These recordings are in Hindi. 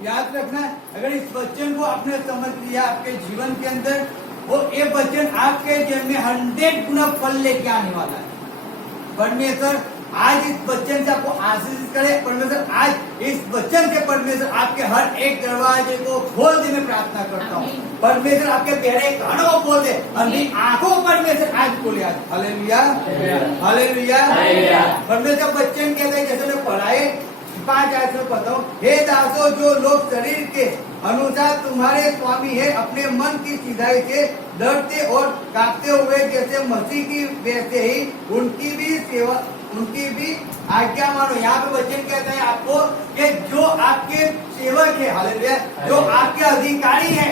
याद रखना, अगर इस वचन को आपने समझ लिया आपके जीवन के अंदर, वो ये वचन आपके जीवन में 100 गुना फल लेके आने वाला है। परमेश्वर आज इस वचन से आपको आशीष करे। परमेश्वर आज इस वचन से परमेश्वर आपके हर एक दरवाजे को खोल दे। मैं प्रार्थना करता हूँ परमेश्वर आपके बहरे कानों को खोल दे, अपनी आंखों को परमेश्वर आज खोले। आज हालेलुया, हालेलुया। परमेश्वर वचन कहते हैं, जैसे मैं पढ़ाए 5 आयत में पढ़ता हूँ, हे दासों, जो लोग शरीर के अनुसार तुम्हारे स्वामी है, अपने मन की सीधाई से डरते और कांपते हुए जैसे मसीह की, वैसे ही उनकी भी सेवा, उनकी भी आज्ञा मानो। यहाँ पे वचन कहता है आपको कि जो आपके सेवक है, हालेलुया, जो आपके अधिकारी है,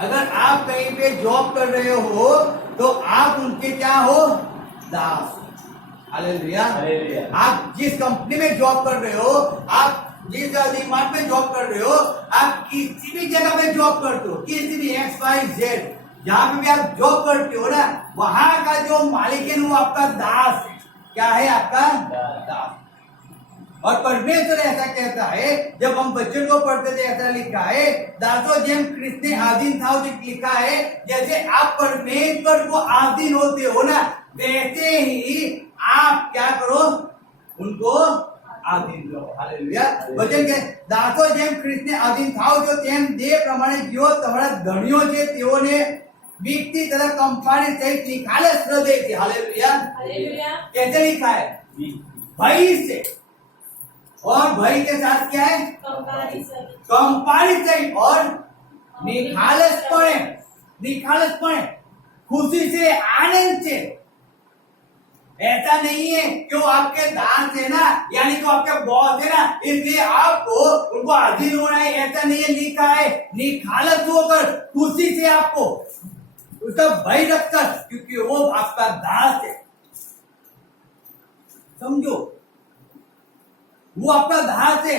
अगर आप कहीं पे जॉब कर रहे हो तो आप उनके क्या हो? दास। हालेलुया। आप जिस कंपनी में जॉब कर रहे हो, आप जिस डिपार्टमेंट में जॉब कर रहे हो, आप किसी भी जगह पे जॉब करते हो, किसी भी XYZ जहाँ पे भी आप जॉब करते हो ना, वहां का जो मालिक है वो आपका दास है। क्या है? आपका दास। और परमेश्वर ऐसा कहता है, जब हम वचन को पढ़ते थे ऐसा लिखा है, दासों जेम ख्रिस्त ने आधीन था, लिखा है जैसे आप परमेश्वर को आधीन होते हो ना, वैसे ही आप क्या करो? उनको आधीन रहो। हालेलुया। वचन के दासो जेम ख्रिस्त ने आधीन થાઓ છો, તેમ દેહ પ્રમાણે જીવો, તમારા ધણીઓ છે તેઓને व्यक्ति तथा कंपानी सहित निखालस हृदय से। Hallelujah, hallelujah. कैसे लिखा है? भय से। और भय के साथ क्या है? कंपानी सहित और निखालसपणे, निखालसपणे, खुशी से, आनंद से। ऐसा नहीं है कि वो आपके दास है ना, यानी कि आपके बॉस है ना, इसलिए आपको उनको अधीन होना है, ऐसा नहीं है। लिखा है निखालस होकर, खुशी से, आपको उसका भय रखकर, क्योंकि वो आपका दास है। समझो, वो आपका दास है।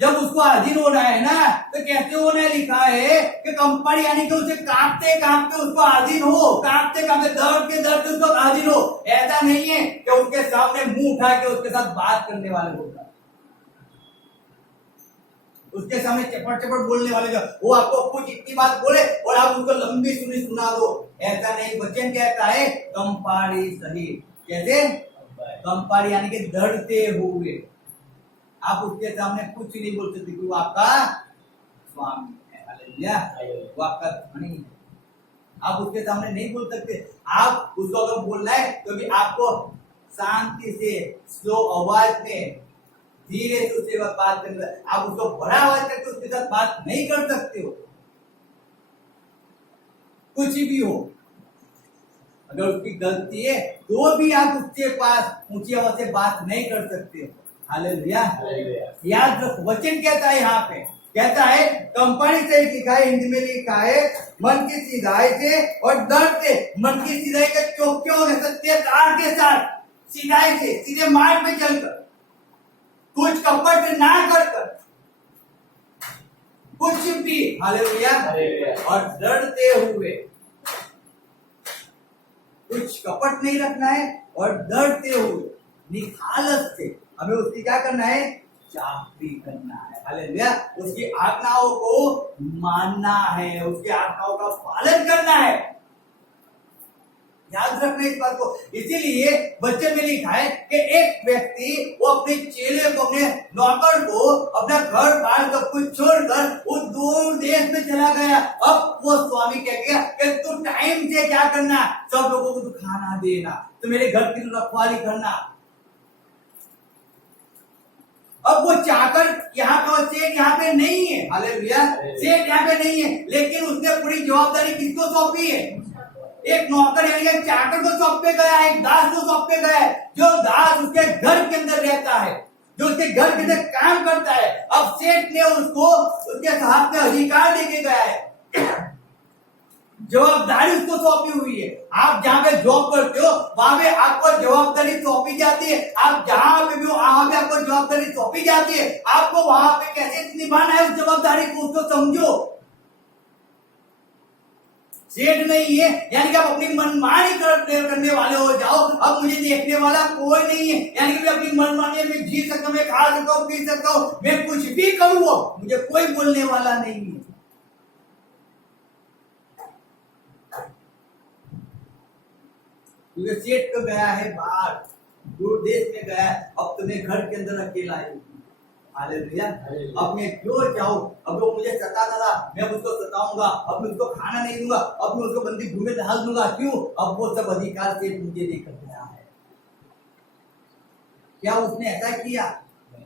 जब उसको अधीन होना है ना, तो कैसे होना है? लिखा है कि कंपनी, यानी कि उसे कांपते कांपते उसको अधीन हो, कांपते कांपते, दर्द के दर्द उसको अधीन हो। ऐसा नहीं है कि उसके सामने मुंह उठा के उसके साथ बात करने वाले होगा, उसके सामने चपट चपट बोलने वाले, जो वो आपको कुछ इतनी बात बोले और आप उसको लंबी सुनी सुना दो। ऐसा नहीं। वचन कहता है कंपारी सहित। कैसे? कंपारी यानी कि डरते हुए। आप उसके सामने कुछ नहीं बोल सकते, क्योंकि वो आपका स्वामी है। हालेलुया, वो आपका धनी है। आप उसके सामने नहीं बोल सकते। आप उसको अगर बोलना है तो भी आपको शांति से, स्लो आवाज में, धीरे से उससे बात करनी है। आप उसको बड़ा आवाज करके उसके साथ बात नहीं कर सकते हो। कुछ भी हो, अगर उसकी गलती है तो भी आप उसके पास ऊंची आवाज से बात नहीं कर सकते हो। हालेलुया। याद रखो, वचन कहता है यहाँ पे, कहता है कंपनी से लिखा है, हिंदी में लिखा है मन की सीधाई से और डर से। मन की सीधाई का चौक्यों होने, सत्यता के साथ, सीधाई से, सीधे मार्ग में चलकर, कुछ कपट ना कर, कुछ भी। हालेलुया। और डरते हुए, कुछ कपट नहीं रखना है और डरते हुए, निखालस से हमें उसकी क्या करना है? चाकरी करना है। हालेलुया। उसकी आज्ञाओं को मानना है, उसकी आज्ञाओं का पालन करना है। याद रखना इस बात को। इसीलिए वचन में लिखा है कि एक व्यक्ति वो अपने चेले को, अपने नौकर को, अपना घर बार सब कुछ छोड़कर वो दूर देश में चला गया। अब वो स्वामी कह गया कि तू टाइम से क्या करना? सब लोगों को तू खाना देना, तो मेरे घर की रखवाली करना। अब वो चाकर यहाँ पे, सेठ यहाँ पे नहीं है। हालेलुया। सेठ यहाँ पे नहीं है, लेकिन उसने पूरी जवाबदारी किसको सौंपी है? एक नौकर यानी एक चाकर को सौंपे गया है, एक दास को सौंपे गया है, जो दास उसके घर के अंदर रहता है, जो उसके घर के अंदर काम करता है। अब सेठ ने उसको उसके हाथ में अधिकार देके गया है, जवाबदारी उसको सौंपी हुई है। आप जहाँ पे जॉब करते हो वहां पे आपको जवाबदारी सौंपी जाती है। आप जहाँ पे भी हो वहां पे आपको जवाबदारी सौंपी जाती है। आपको वहां पे कैसे निभाना है उस जवाबदारी को, उसको समझो। सेठ नहीं है, यानी कि आप अपनी मनमानी करने वाले हो जाओ। अब मुझे देखने वाला कोई नहीं है, यानी कि मैं अपनी मनमानी में जी सकता हूँ, मैं खा सकता हूँ, पी सकता हूँ, मैं कुछ भी करूँ, मुझे कोई बोलने वाला नहीं है। क्योंकि सेठ तो गया है बाहर, दूर देश में गया है, अब तुम्हें घर के अंदर अकेला है। हालेलुया। अब मैं जो चाहूं, अब वो मुझे सताता था, मैं उसको सताऊंगा, अब मैं उसको खाना नहीं दूंगा, अब मैं उसको बंदी घूमे डाल दूंगा। क्यों? अब वो सब अधिकार से मुझे देकर गया है। क्या उसने ऐसा किया?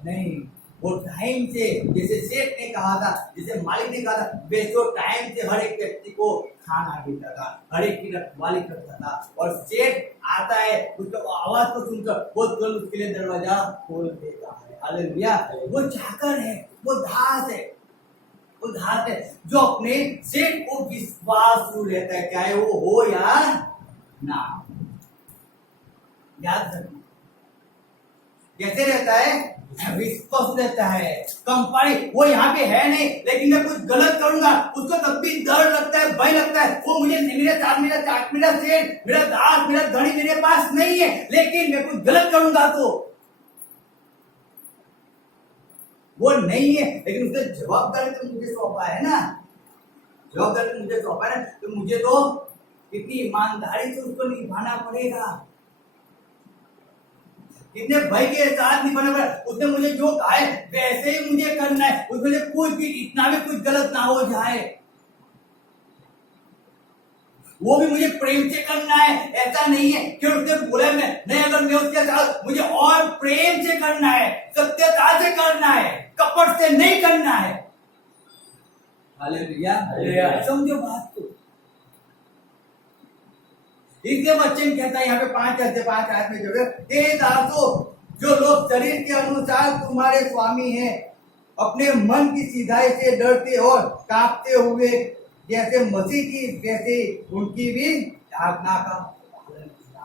नहीं, वो टाइम से, जैसे सेठ ने कहा था, जैसे मालिक ने कहा था, वैसे वो टाइम से हर एक व्यक्ति को खाना देता था, हर एक की रखवाली करता था। और सेठ आता है, उसको आवाज को सुनकर वो तुरंत उसके लिए दरवाजा खोल देता है। हालेलुया। वो चाकर है, वो दास है, वो दास है जो अपने सेठ को विश्वासु रहता है, चाहे वो हो या ना। याद रखना कैसे रहता है, विश्वास रहता है। कंपनी वो यहाँ पे है नहीं, लेकिन मैं कुछ गलत करूंगा, उसको तब भी डर लगता है, भय लगता है। वो मुझे मेरे साथ, मेरा सेठ, मेरा दास, मेरा धनी मेरे पास नहीं है, लेकिन मैं कुछ गलत करूंगा तो वो नहीं है, लेकिन उसने जवाबदारी तो मुझे सौंपा है ना, जवाबदारी मुझे सौंपा है, तो मुझे तो कितनी ईमानदारी से उसको निभाना पड़ेगा, कितने भय के साथ निभाना पड़ेगा। उसने मुझे जो कहा है वैसे ही मुझे करना है, उसमें कुछ भी, इतना भी कुछ गलत ना हो जाए, वो भी मुझे प्रेम से करना है। ऐसा नहीं है कि उसने बोला मैं नहीं, अगर मैं उसके साथ, मुझे और प्रेम से करना है, सत्यता से करना है, कपट से नहीं करना है। हालेलुया। समझो बात को। इसलिए बच्चन कहता है यहाँ पे 5 आयत में जो है, हे दासों, जो लोग शरीर के अनुसार तुम्हारे स्वामी हैं, अपने मन की सीधाई से डरते और कांपते हुए जैसे मसीह की, वैसे उनकी भी आज्ञा का पालन किया।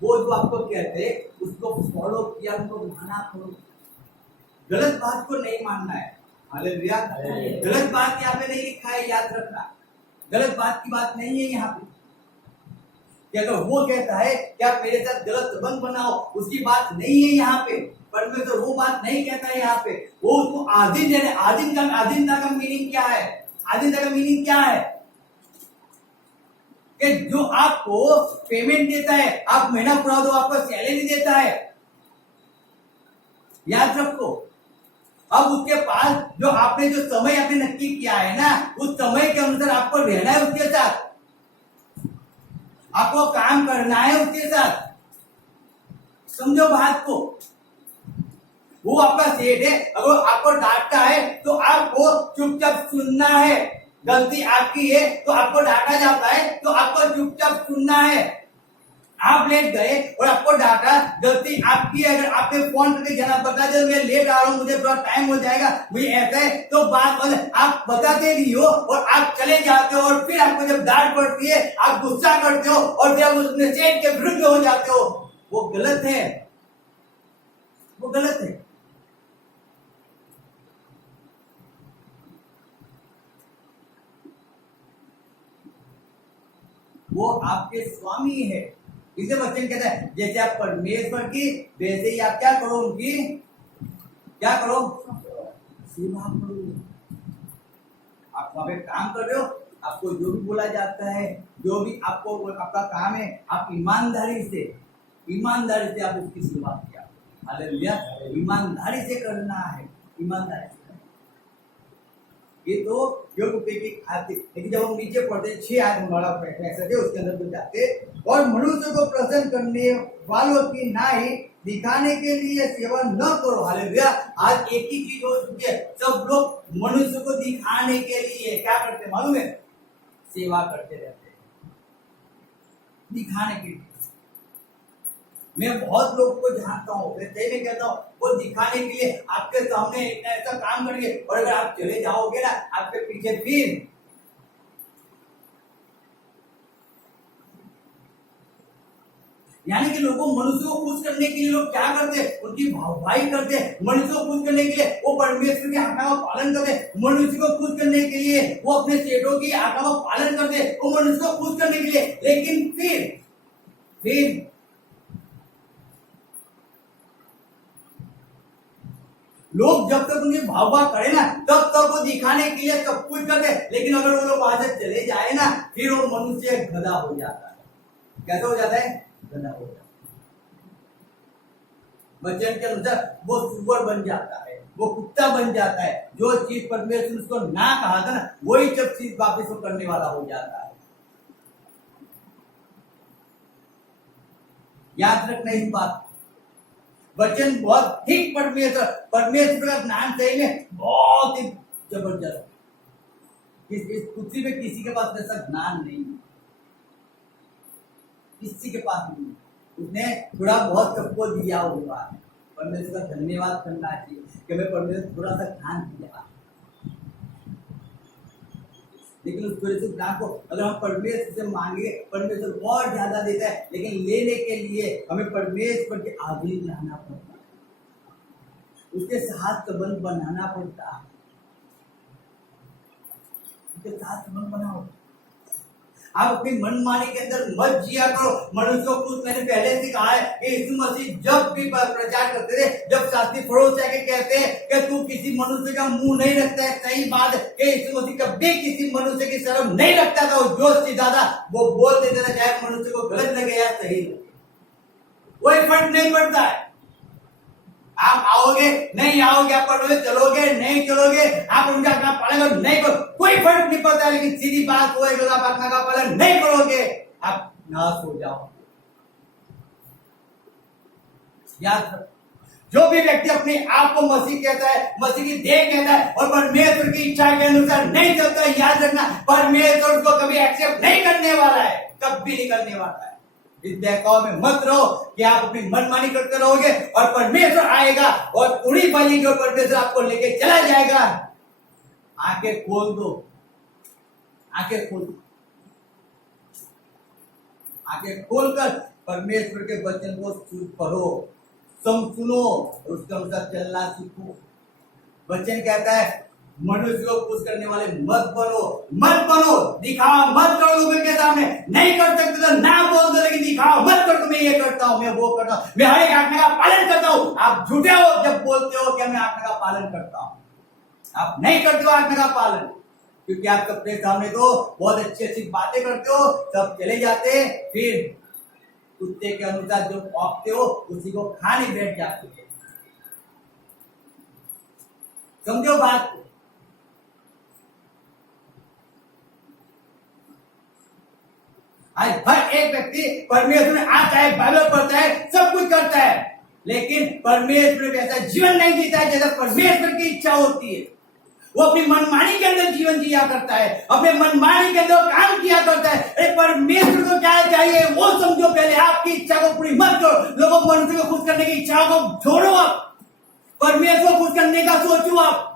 वो जो आपको कहते हैं उसको फॉलो किया, उनको माना करो, गलत बात को नहीं मानना है। हालेलुया। गलत बात यहाँ पे नहीं लिखा है, याद रखना, गलत बात की बात नहीं है यहाँ पे। कि अगर वो कहता है कि आप मेरे साथ गलत संबंध बनाओ, उसकी बात नहीं है यहाँ पे। परमेश्वर वो बात नहीं कहता है यहाँ पे, वो उसको आधीन देने, आधीनता का मीनिंग क्या है? आधीनता का मीनिंग क्या है? कि जो आपको पेमेंट देता है, आप महीना पूरा दो, आपको सैलरी देता है, याद रखो। अब उसके पास जो आपने जो समय आपने नक्की किया है ना, उस समय के अनुसार आपको रहना है उसके साथ, आपको काम करना है उसके साथ। समझो बात को। वो आपका सेठ है, अगर आपको डांटता है तो आपको चुपचाप सुनना है। गलती आपकी है तो आपको डांटा जाता है तो आपको चुपचाप सुनना है। आप लेट गए और आपको डांटा, गलती आपकी है। अगर आपने फोन करके जना बता दे मैं लेट आ रहा हूँ, मुझे थोड़ा टाइम हो जाएगा, मुझे ऐसा है, तो बात आप बताते नहीं हो और आप चले जाते हो, और फिर आपको जब डांट पड़ती है आप गुस्सा करते हो और फिर आप उसने सेठ के विरुद्ध हो जाते हो। वो गलत है, वो गलत है। वो आपके स्वामी है। इसे वचन कहता है जैसे आप परमेश्वर की, वैसे ही आप क्या करो, उनकी क्या करो, सेवा करो। आप वहां पे काम कर रहे हो, आपको जो भी बोला जाता है, जो भी आपको आपका काम है, आप ईमानदारी से आप उसकी सेवा किया। हालेलुया। ईमानदारी से करना है, ईमानदारी से। ये तो योग की आते, लेकिन जब हम नीचे पढ़ते 6 आयत वाला पैसेज है, उसके अंदर तो जाते, और मनुष्य को प्रसन्न करने वालों की नाई दिखाने के लिए सेवा न करो। हालेलुया। आज एक ही चीज हो चुकी है, सब लोग मनुष्य को दिखाने के लिए क्या करते हैं मालूम है? सेवा करते रहते हैं, दिखाने के लिए। मैं बहुत लोगों को जानता हूँ, मैं सही में कहता हूँ, वो दिखाने के लिए आपके सामने ऐसा काम करेंगे, और अगर आप चले जाओगे ना, आपके पीछे फिर यानी कि लोगों मनुष्य को खुश करने के लिए लोग क्या करते हैं, उनकी भाई करते हैं। मनुष्य को खुश करने के लिए वो परमेश्वर की आज्ञा का पालन करते हैं। मनुष्य को खुश करने के लिए वो अपने सेठों की आज्ञा का पालन करते हैं, वो मनुष्य को खुश करने के लिए। लेकिन फिर लोग जब तक उनके भाव करे ना, तब तक वो दिखाने के लिए सब कुछ करते। लेकिन अगर वो लोग वहां से चले जाए ना, फिर वो मनुष्य गधा हो जाता है। कैसे हो जाता है? गधा हो जाता है। वचन के अनुसार वो सुअर बन जाता है, वो कुत्ता बन जाता है। जो चीज परमेश्वर उसको ना कहा था ना, वही सब चीज वापिस वो करने वाला हो जाता है। याद रखना इस बात। वचन बहुत ठीक परमेश्वर का ज्ञान सही में बहुत ही जबरदस्त। इस पृथ्वी पे किसी के पास ऐसा ज्ञान नहीं है, किसी के पास नहीं। उसने थोड़ा बहुत सबको दिया हुआ है। परमेश्वर का धन्यवाद करना चाहिए कि हमें परमेश्वर थोड़ा सा ज्ञान दिया। लेकिन उस थोड़े से ज्ञान को अगर हम परमेश्वर से मांगे, परमेश्वर बहुत ज्यादा देता है। लेकिन लेने के लिए हमें परमेश्वर के आधीन रहना पड़ता है, उसके साथ संबंध बनाना पड़ता है। उसके साथ संबंध बनाओ। आप अपनी मनमानी के अंदर मत जिया करो। मनुष्य को कुछ मैंने पहले से कहा है कि यीशु मसीह जब भी प्रचार करते थे, जब शास्त्री फरोश आके कहते हैं कि तू किसी मनुष्य का मुंह नहीं रखता है, सही बात है कि यीशु मसीह कभी किसी मनुष्य की शर्म नहीं रखता था। वो जो सी दादा वो बोल देता था, चाहे मनुष्य को गलत लगे या सही लगे, कोई फर्क नहीं पड़ता है। आप आओगे नहीं आओगे, आप पढ़ोगे चलोगे नहीं चलोगे, आप उनका अपना पालन करो नहीं करो, कोई फर्क नहीं पड़ता है। लेकिन सीधी बात वो है कि आप अपना का पालन नहीं करोगे, आप नाश हो जाओ। याद रखो, जो भी व्यक्ति अपने आप को मसीह कहता है, मसीह की देह कहता है और परमेश्वर की इच्छा के अनुसार नहीं चलता है, याद रखना परमेश्वर उसको कभी एक्सेप्ट नहीं करने वाला है, कभी नहीं करने वाला है। इस बहकाव में मत रहो कि आप अपनी मनमानी करते रहोगे और परमेश्वर आएगा और उड़ी बनेगी और परमेश्वर आपको लेके चला जाएगा। आंखें खोल दो, आंखें खोल दो, आंखें खोलकर परमेश्वर के वचन को पढ़ो, सुनो, उसके अनुसार चलना सीखो। वचन कहता है मनुष्य को खुश करने वाले मत बनो, दिखावा मत करो लोगों के सामने। नहीं कर सकते तो ना बोल दो, लेकिन दिखावा मत करो मैं ये करता हूं, मैं वो करता हूं, मैं हर एक आज्ञा का पालन करता हूं। आप झूठे हो जब बोलते हो कि मैं आज्ञा का पालन करता हूं। आप नहीं करते हो आज्ञा का पालन, क्योंकि आप अपने सामने तो बहुत अच्छी अच्छी बातें करते हो, सब चले जाते हैं, फिर कुत्ते के अनुसार जो पौंपते हो उसी को खाने बैठ जाते हो। समझो बात को। आज हर एक व्यक्ति परमेश्वर में आता है, बाइबल पढ़ता है, सब कुछ करता है, लेकिन परमेश्वर में ऐसा जीवन नहीं जीता है जैसा परमेश्वर की इच्छा होती है। वो अपनी मनमानी के अंदर जीवन जिया करता है, अपने मनमानी के अंदर काम किया करता है। अरे परमेश्वर को क्या चाहिए वो समझो पहले। आपकी इच्छा को पूरी मत करो, लोगों मनुष्य को खुश करने की इच्छा को छोड़ो, आप परमेश्वर को खुश करने का सोचो। आप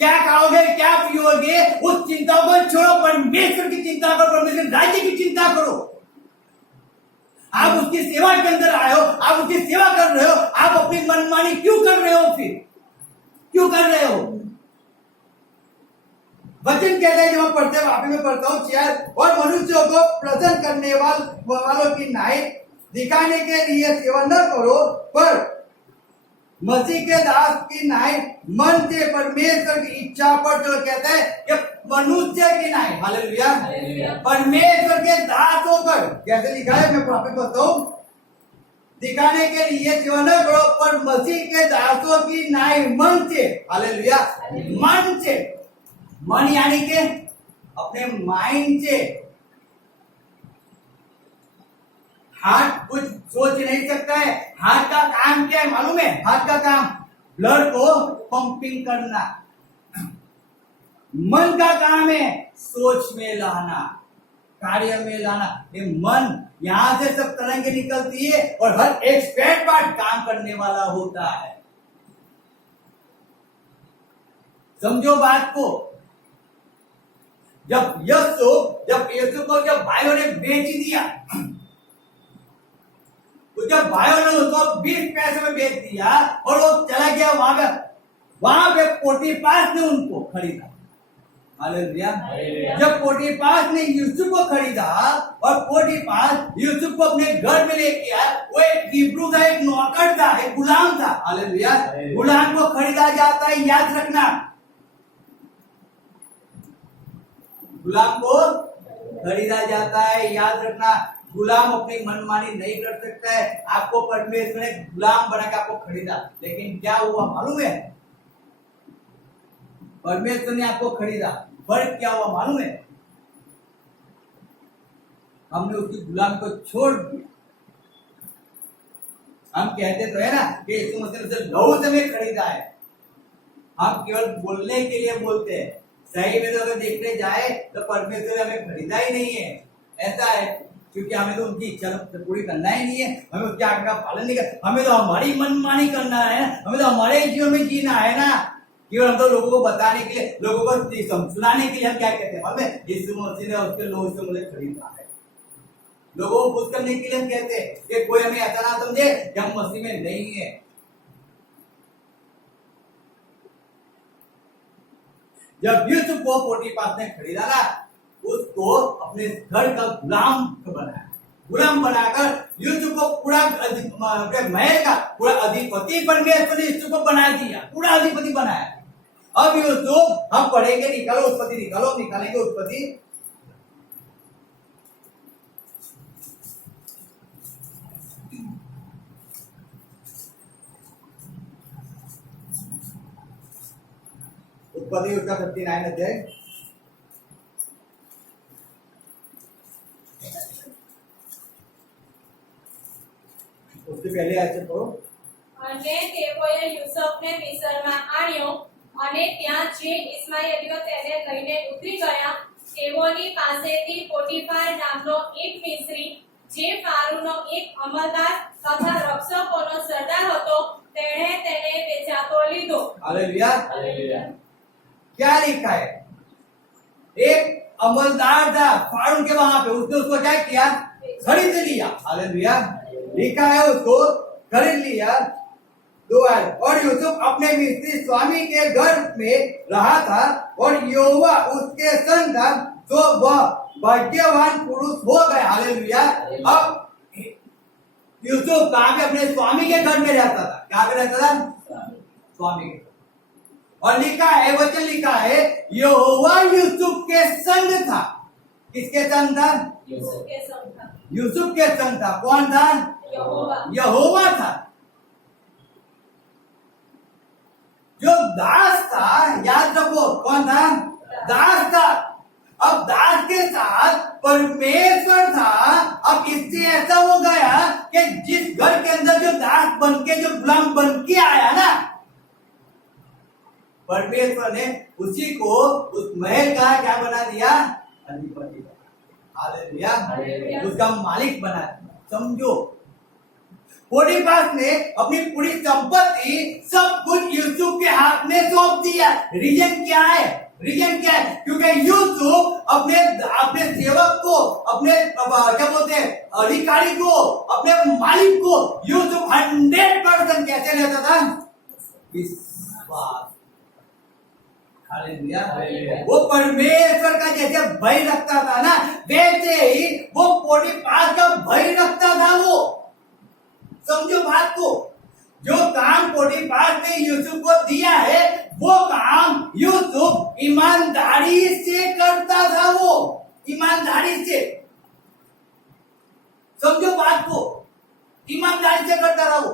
क्या खाओगे क्या पियोगे उस चिंता को छोड़ो, परमेश्वर की चिंता करो, परमेश्वर राज्य की चिंता करो। आप उसकी सेवा के अंदर आए हो, आप उसकी सेवा कर रहे हो, आप अपनी मनमानी क्यों कर रहे हो? फिर क्यों कर रहे हो? वचन कहता है, जब हम पढ़ते हैं, वहां मैं पढ़ता हूं 4, और मनुष्यों को प्रसन्न करने वालों की न्याय दिखाने के लिए सेवा न करो, पर मसीह के दास की न्याय मन से परमेश्वर की इच्छा पर जो कहता है कि मनुष्य की न्याय, हालेलुया, परमेश्वर के दास होकर, कैसे लिखा है मैं आपको बताऊं, दिखाने के लिए सेवा न करो, पर मसीह के दासों की न्याय मन से, हालेलुया, मन से, मन यानी के अपने माइंड से। हार्ट कुछ सोच नहीं सकता है। हार्ट का काम क्या है मालूम है? हार्ट का काम ब्लड को पंपिंग करना। मन का काम है सोच में लाना, कार्य में लाना। ये मन यहां से सब तरंगे निकलती है और हर एक स्पेयर पार्ट काम करने वाला होता है। समझो बात को। जब यूसुफ को जब भाइयों ने बेच दिया, तो जब भाइयों ने उसको 20 पैसे में बेच दिया और वो चला गया वहां पे पोटीफास ने उनको खरीदा। हालेलुया। जब पोटीफास ने यूसुफ को खरीदा और पोटीफास यूसुफ को अपने घर में लेके आया, वो एक हिब्रू था, एक नौकर था, एक गुलाम था। हालेलुया। गुलाम को खरीदा जाता है, याद रखना, गुलाम को खरीदा जाता है, याद रखना। गुलाम अपनी मनमानी नहीं कर सकता है। आपको परमेश्वर ने गुलाम बना के आपको खरीदा, लेकिन क्या हुआ मालूम है? परमेश्वर ने आपको खरीदा, फर्क क्या हुआ मालूम है? हमने उसकी गुलाम को छोड़ दिया। हम कहते तो है ना कि यीशु मसीह ने लहू से हमें खरीदा है। हम केवल बोलने के लिए बोलते हैं, सही में तो अगर देखने जाए तो परमेश्वर ने हमें खरीदा ही नहीं है। ऐसा है, क्योंकि हमें तो उनकी इच्छा पूरी करना ही नहीं है, हमें उसकी आज्ञा का पालन नहीं करना, हमें तो हमारी मनमानी करना है, हमें तो हमारे जीवन में जीना है ना। केवल हम तो लोगों को बताने के लिए, लोगों को सुनाने के लिए हम क्या कहते हैं मालूम? यीशु मसीह ने उसके लोगों से मुझे खरीदा है। लोगों को खुश करने के लिए हम कहते हैं कि कोई हमें ऐसा ना समझे कि हम मसीह में नहीं है। जब यूसुफ को पोटीफास ने खरीदा ना, उसको अपने घर का गुलाम बनाया। गुलाम बनाकर यूसुफ को पूरा महल का पूरा अधिपति परमेश्वर ने यूसुफ को बना दिया, पूरा अधिपति बनाया। अब यूसुफ, हम पढ़ेंगे, निकालो उत्पत्ति, निकालेंगे उत्पत्ति। उत्पत्ति उसका 59 अध्याय, उसके पहले आयत पढ़ो। અને તેઓએ યુસુફને મિસ્રમાં આણ્યો અને ત્યાં જે ઇસ્માએલીઓ તેને લઈને ઉતરી ગયા, તેઓની પાસેથી પોટીફાર નામનો એક મિસ્રી, જે ફારૂનો એક અમલદાર તથા રક્ષકોનો સરદાર હતો, તેણે તેને વેચાતો લીધો। हालेलुया। હાલેલુયા। क्या लिखा है? एक अमलदार था फारून के वहां पे, उसने उसको क्या किया? खरीद लिया। हालेलुया। लिखा है उसको खरीद लिया। और यूसुफ अपने मिस्री स्वामी के घर में रहा था और यहोवा उसके संग था, तो वह भाग्यवान पुरुष हो गया। हालेलुया। अब यूसुफ कहां पे? अपने स्वामी के घर में रहता था। कहां पे रहता था? स्वामी के। और लिखा है, वचन लिखा है, यहोवा यूसुफ के संग था। किसके संग था? यूसुफ के संग था। यूसुफ के संग था। कौन था? यहोवा। यहोवा था। जो दास था, याद रखो, कौन था? दास था। अब दास के साथ परमेश्वर था। अब इससे ऐसा हो गया कि जिस घर के अंदर जो दास बन के, जो गुलाम बन के आया ना, परमेश्वर ने उसी को उस महल का क्या बना दिया? अधिपति। हालेलुया। उसका मालिक बना दिया। समझो, पोटीफास ने अपनी पूरी संपत्ति सब कुछ यूसुफ के हाथ में सौंप दिया। रीजन क्या है? क्योंकि यूसुफ अपने सेवक को, अपने क्या बोलते हैं, अधिकारी को, अपने मालिक को यूसुफ 100% कैसे लेता था? विश्वास। हालेलुया। वो परमेश्वर का जैसे भय रखता था ना, वैसे ही वो पोटीफास का भय रखता था। वो समझो बात को, जो काम पोटीफास ने यूसुफ को दिया है, वो काम यूसुफ ईमानदारी से करता था। वो ईमानदारी से, समझो बात को, ईमानदारी से करता था। वो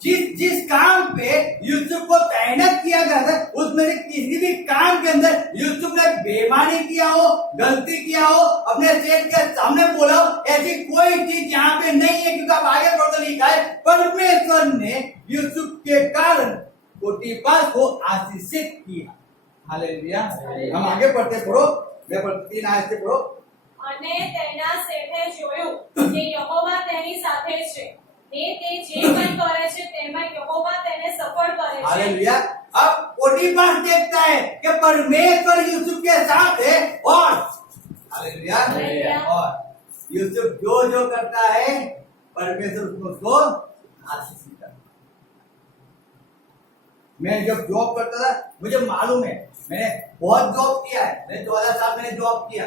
जिस काम पे यूसुफ को तैनात किया गया था, उसमें से किसी भी काम के अंदर यूसुफ ने बेईमानी किया हो, गलती किया हो, अपने सेठ के सामने बोला हो, ऐसी कोई चीज यहाँ पे नहीं है। क्योंकि अब आगे पढ़कर लिखा है, परमेश्वर ने यूसुफ के कारण पोटीफास को आशीषित किया। हालेलुया। हम आगे पढ़ते, पढ़ो, मैं 3 आयत से पढ़ो। અને તેના શેઠે જોયું કે યહોવા તેની સાથે છે, તે જે કંઈ કરે છે તેમાં યહોવા તેને સફળ કરે છે। हालेलुया। अब पोटीफर देखता है कि परमेश्वर यूसुफ के साथ है और हालेलुया हालेलुया। और यूसुफ जो जो करता है परमेश्वर उसको आशीष देता है। मैं जब जॉब करता था मुझे मालूम है, मैंने बहुत जॉब किया है, मैंने 14 साल मैंने जॉब किया,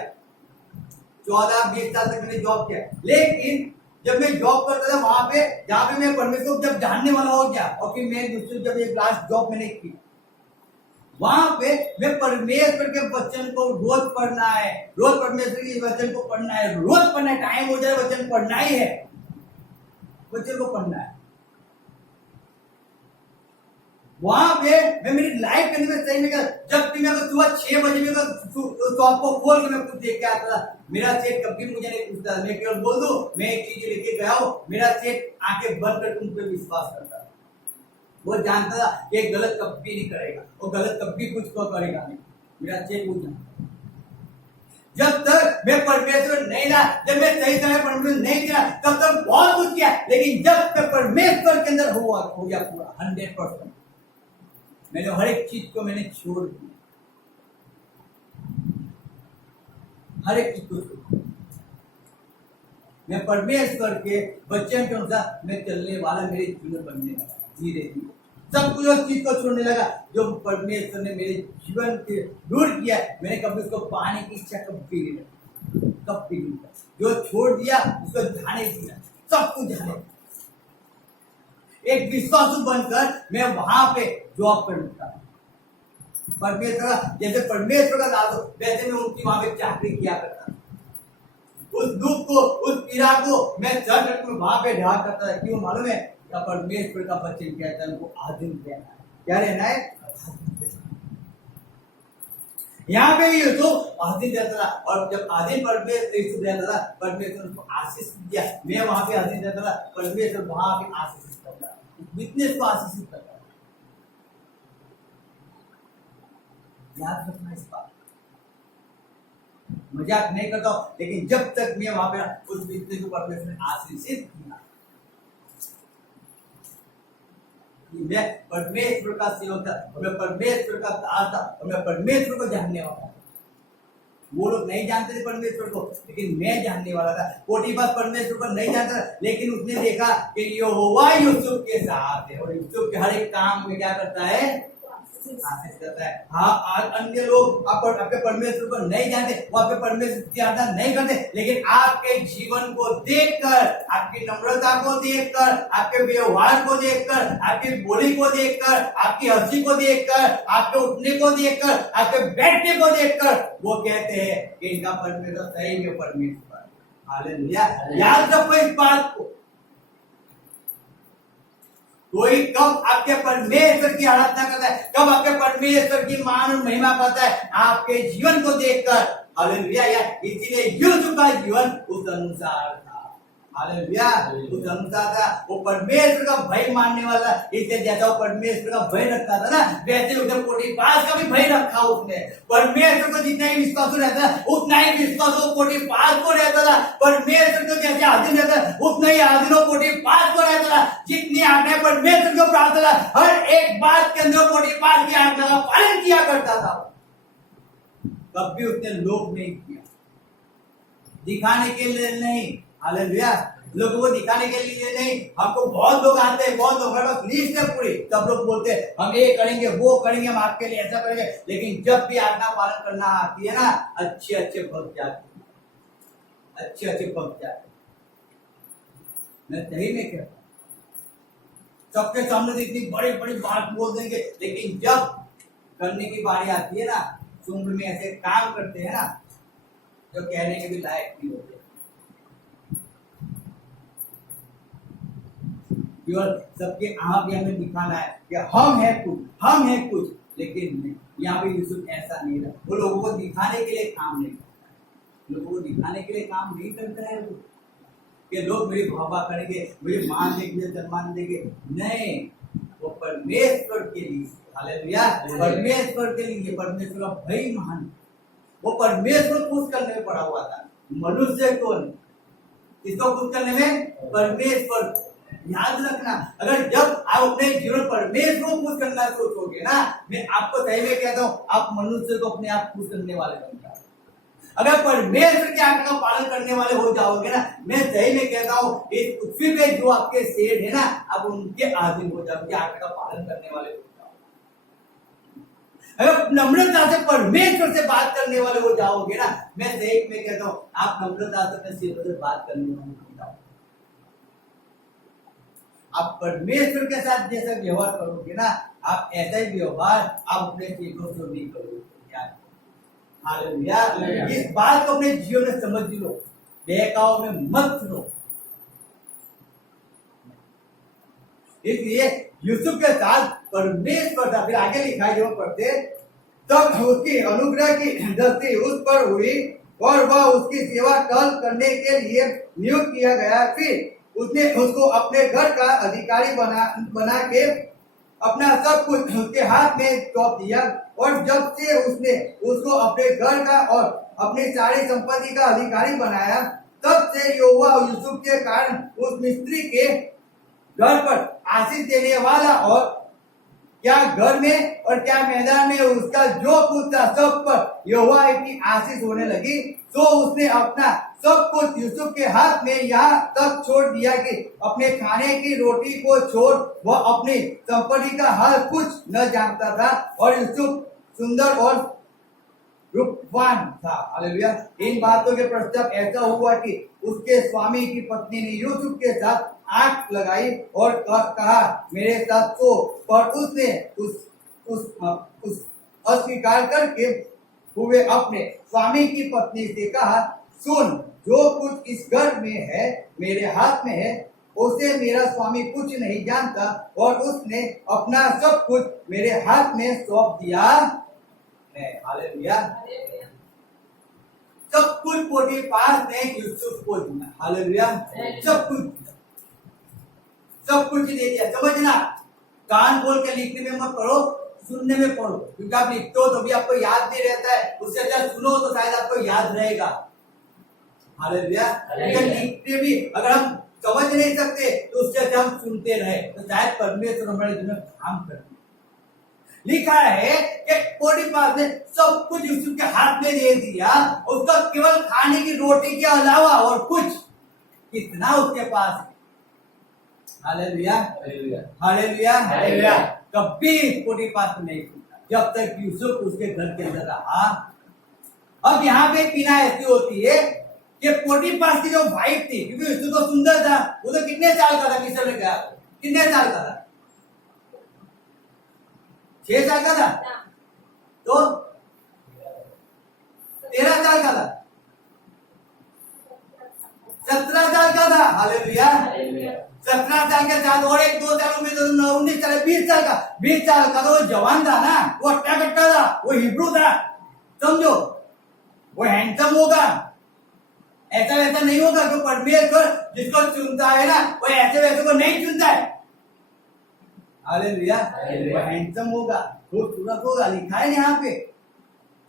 14-20 साल तक मैंने जॉब किया, लेकिन जब मैं जॉब करता था वहां पे जहां पे मैं परमेश्वर को जब जानने वाला हो गया और फिर मैं दूसरी जब एक लास्ट जॉब मैंने की, वहां पे मैं परमेश्वर के वचन को रोज पढ़ना है, रोज परमेश्वर के वचन को पढ़ना है, रोज पढ़ना है, टाइम हो जाए वचन पढ़ना ही है, वचन को पढ़ना है। वहां पे मैं मेरी लाइफ करने में सही में जब भी मैं सुबह 6 बजे में शॉप को खोल के मैं कुछ देख के आता था, मेरा सेठ कभी मुझे नहीं पूछता, मैं केवल बोल दूं मैं एक चीज लेके गया हूं, मेरा सेठ आंखें बंद करके उन पर विश्वास करता था। वो जानता था कि गलत कभी नहीं करेगा, वो गलत कभी कुछ को करेगा नहीं, मेरा सेठ वो जानता। जब तक मैं परमेश्वर नहीं रहा, जब मैं सही तरह परमेश्वर नहीं किया, तब तक बहुत कुछ किया, लेकिन जब तक परमेश्वर के अंदर हो गया पूरा 100%, मैंने हर एक चीज को मैंने छोड़ दिया, हर एक चीज को छोड़ दिया। मैं परमेश्वर के वचन के अनुसार मैं चलने वाला, मेरे जीवन बनने लगा धीरे धीरे, सब कुछ उस चीज को छोड़ने लगा जो परमेश्वर ने मेरे जीवन से दूर किया। मैंने कभी उसको पाने की इच्छा कभी नहीं, जो छोड़ दिया उसको जाने दिया, सब कुछ जाने दिया। एक विश्वासु बनकर मैं वहां पे जॉब कर लूंगा, परमेश्वर जैसे परमेश्वर का दास हो वैसे मैं उनकी वहां पे चाकरी किया करता, उस दुख को उस पीड़ा को मैं सहन करके वहां पे ढा करता था। क्यों मालूम है? क्या परमेश्वर का वचन कहता है उनको आधीन रहना है, क्या रहना है? यहाँ पे भी तो आधीन रहता था, और जब आधीन परमेश्वर रहता था परमेश्वर उनको आशीष दिया, मैं वहां पे आधीन रहता था, परमेश्वर वहां पे आशीष करता, बिजनेस को आशीषित करता। याद रखना इस बात, मजाक नहीं करता हूं, लेकिन जब तक मैं वहां पे उस बिजनेस को परमेश्वर ने आशीषित किया, मैं परमेश्वर का सेवक था, मैं परमेश्वर का दास था, और मैं परमेश्वर को जानने वाला था। वो लोग नहीं जानते थे परमेश्वर को, लेकिन मैं जानने वाला था। पोटीफर परमेश्वर को नहीं जानता था, लेकिन उसने देखा कि यहोवा यूसुफ के साथ है, और यूसुफ के हर एक काम में क्या करता है? आशीष करता है। हाँ, अन्य लोग आपके परमेश्वर को नहीं जानते, वो आपके परमेश्वर की आराधना नहीं करते, लेकिन आपके जीवन को देखकर, आपकी नम्रता को देखकर, आपके व्यवहार को देखकर, आपकी बोली को देखकर, आपकी हंसी को देखकर, आपके उठने को देखकर, आपके बैठने को देखकर वो कहते हैं कि इनका परमेश्वर सही में परमेश्वर। हालेलुया। याद रखो इस बात को, कोई कब आपके परमेश्वर की आराधना करता है, कब आपके परमेश्वर की मान और महिमा करता है? आपके जीवन को देखकर। हालेलुया। इसीलिए यूसुफ का जीवन उस अनुसार था। हालेलुया, उस अनुसार था। वो परमेश्वर का भय मानने वाला, इसलिए जैसा वो परमेश्वर का भय रखता था ना, वैसे उधर पोटीफर का भी भय रखा उसने। परमेश्वर को जितना ही विश्वास रहता था, उतना ही विश्वास वो पोटीफर को रहता था। परमेश्वर को जैसे आधीन रहता था, उतना ही आधीन वो पोटीफर को रहता था। जितनी आज्ञा परमेश्वर को प्राप्त था, हर एक बात के अंदर पोटीफर की आज्ञा का पालन किया करता था। कभी उसने लोभ नहीं किया, दिखाने के लिए नहीं। हालेलुया। लोगों को दिखाने के लिए नहीं। हमको बहुत लोग आते हैं, बहुत लोग बस लिस्ट है पूरी, सब लोग बोलते हैं हम ये करेंगे वो करेंगे, हम आपके लिए ऐसा करेंगे, लेकिन जब भी आज्ञा पालन करना आती है ना, अच्छे अच्छे फल जाते हैं, अच्छे अच्छे फल जाते हैं। मैं सही में कहता हूं, सबके सामने तो इतनी बड़ी बड़ी बात बोल देंगे, लेकिन जब करने की बारी आती है ना, उम्र में ऐसे काम करते हैं ना जो कहने के भी लायक नहीं होते। केवल सबके आंख हमें दिखाना है कि हम है कुछ, हम है कुछ, लेकिन यहाँ पे यूसुफ ऐसा नहीं रहा। वो लोगों को दिखाने के लिए काम नहीं करता है, लोगों को दिखाने के लिए काम नहीं करता है वो, कि लोग मेरी वाह करेंगे, मुझे मान देंगे, सम्मान देंगे। नहीं, वो परमेश्वर के लिए, हालेलुया, परमेश्वर के लिए, परमेश्वर का भय महान, वो परमेश्वर खुश करने में पड़ा हुआ था, मनुष्य को नहीं। किसको खुश करने में? परमेश्वर। याद रखना, अगर जब आप अपने जीवन परमेश्वर को खुश करना सोचोगे ना, मैं आपको सही में कहता हूँ, आप मनुष्य को अपने आप खुश करने वाले बन जाओगे। अगर परमेश्वर की आज्ञा का पालन करने वाले हो जाओगे ना, मैं सही में कहता हूँ, इस पृथ्वी पे जो आपके सेठ है ना, आप उनके अधीन हो जाओगे, आज्ञा का पालन करने वाले हो जाओगे। अगर नम्रता से परमेश्वर से बात करने वाले हो जाओगे ना, मैं सही में कहता हूँ, आप नम्रता से अपने सेठ से बात करने वाले हो जाओगे। आप परमेश्वर के साथ जैसा व्यवहार करोगे ना, आप ऐसा ही व्यवहार आप अपने सेठों से नहीं करोगे। हालेलुया। इस बात को अपने जीवन में समझ लो, बहकाव में मत लो। इसलिए यूसुफ के साथ परमेश्वर था। फिर आगे लिखा है, जो पढ़ते, तब उसकी अनुग्रह की दृष्टि उस पर हुई और वह उसकी सेवा टहल करने के लिए नियुक्त किया गया। फिर उसने उसको अपने घर का अधिकारी बना के अपना सब कुछ उसके हाथ में सौंप दिया। और जब से उसने उसको अपने घर का और अपनी सारी संपत्ति का अधिकारी बनाया, तब से यहोवा यूसुफ के कारण उस मिस्त्री के घर पर आशीष देने वाला, और क्या घर में और क्या मैदान में उसका जो कुछ था सब पर यहोवा की आशीष होने लगी। तो उसने अपना सब कुछ यूसुफ के हाथ में यहाँ तक छोड़ दिया कि अपने खाने की रोटी को छोड़ वह अपनी संपत्ति का हाल कुछ न जानता था। और यूसुफ सुंदर और रूपवान था। हालेलुया। इन बातों के पश्चात ऐसा हुआ कि उसके स्वामी की पत्नी ने यूसुफ के साथ आंख लगाई और कहा, मेरे साथ सो। पर उसने उस अस्वीकार करके हुए अपने स्वामी की पत्नी से कहा, सुन, जो कुछ इस घर में है मेरे हाथ में है, उसे मेरा स्वामी कुछ नहीं जानता। और उसने अपना सब कुछ मेरे हाथ में सौंप दिया है। हालेलुया। सब कुछ पोटीफार ने यूसुफ को दिया। हालेलुया। सब कुछ दे दिया। समझना, कान खोल के लिखने में मत पढ़ो, सुनने में पढ़ो, क्योंकि आप लिखते हो तो भी आपको याद नहीं रहता है। उससे अच्छा सुनो तो शायद आपको याद रहेगा। हालेलुया। लिखते भी अगर हम समझ नहीं सकते तो उससे अच्छा हम सुनते रहे तो शायद परमेश्वर हमारे जीवन में काम करते। लिखा है कि पोटीफार ने सब कुछ यूसुफ के हाथ में दे दिया, उसका केवल खाने की रोटी के अलावा और कुछ कितना उसके पास है। हालेलुया। हालेलुया। हालेलुया। कभी पोटीफार को नहीं पूछा जब तक यूसुफ उसके घर के अंदर रहा। अब यहाँ पे पीना ऐसी होती है कि पोटीफार की जो वाइफ थी, क्योंकि यूसुफ तो सुंदर था, वो तो कितने साल का था मिस्र में गया, कितने साल का था? 6 साल का था, तो 13 साल का था, 17 साल का था। हालेलुया। 17 साल के साथ और 1-2 साल में 19 साल 20 साल का 20 साल का तो वो जवान था ना, वो अट्टा कट्टा था, वो हिब्रू था। समझो, वो हैंडसम होगा, ऐसा वैसा नहीं होगा। तो परमेश्वर जिसको चुनता है ना, वो ऐसे वैसे को नहीं चुनता है। हालेलुया। वो हैंडसम होगा, खूबसूरत होगा। लिखा है यहाँ पे,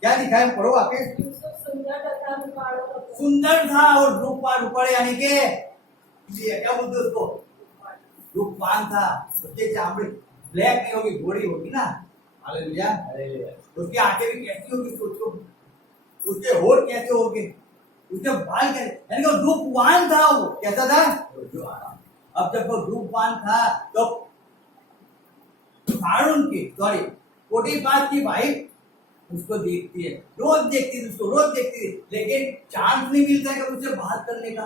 क्या लिखा है, पढ़ो वापिस। सुंदर था और रूपवान, यानी के क्या बोलते उसको, रूपवान था। उसके चामड़े ब्लैक नहीं होगी, घोड़ी होगी ना। हालेलुया। उसकी आंखें भी कैसी होगी सोचो, उसके होठ कैसे होंगे, उसके बाल कैसे, यानी कि रूपवान था। वो कैसा था? अब जब वो रूपवान था तो फारून की पोटीफार की वाइफ उसको देखती है, रोज देखती है उसको, रोज देखती है, लेकिन चांस नहीं मिलता है उससे बात करने का।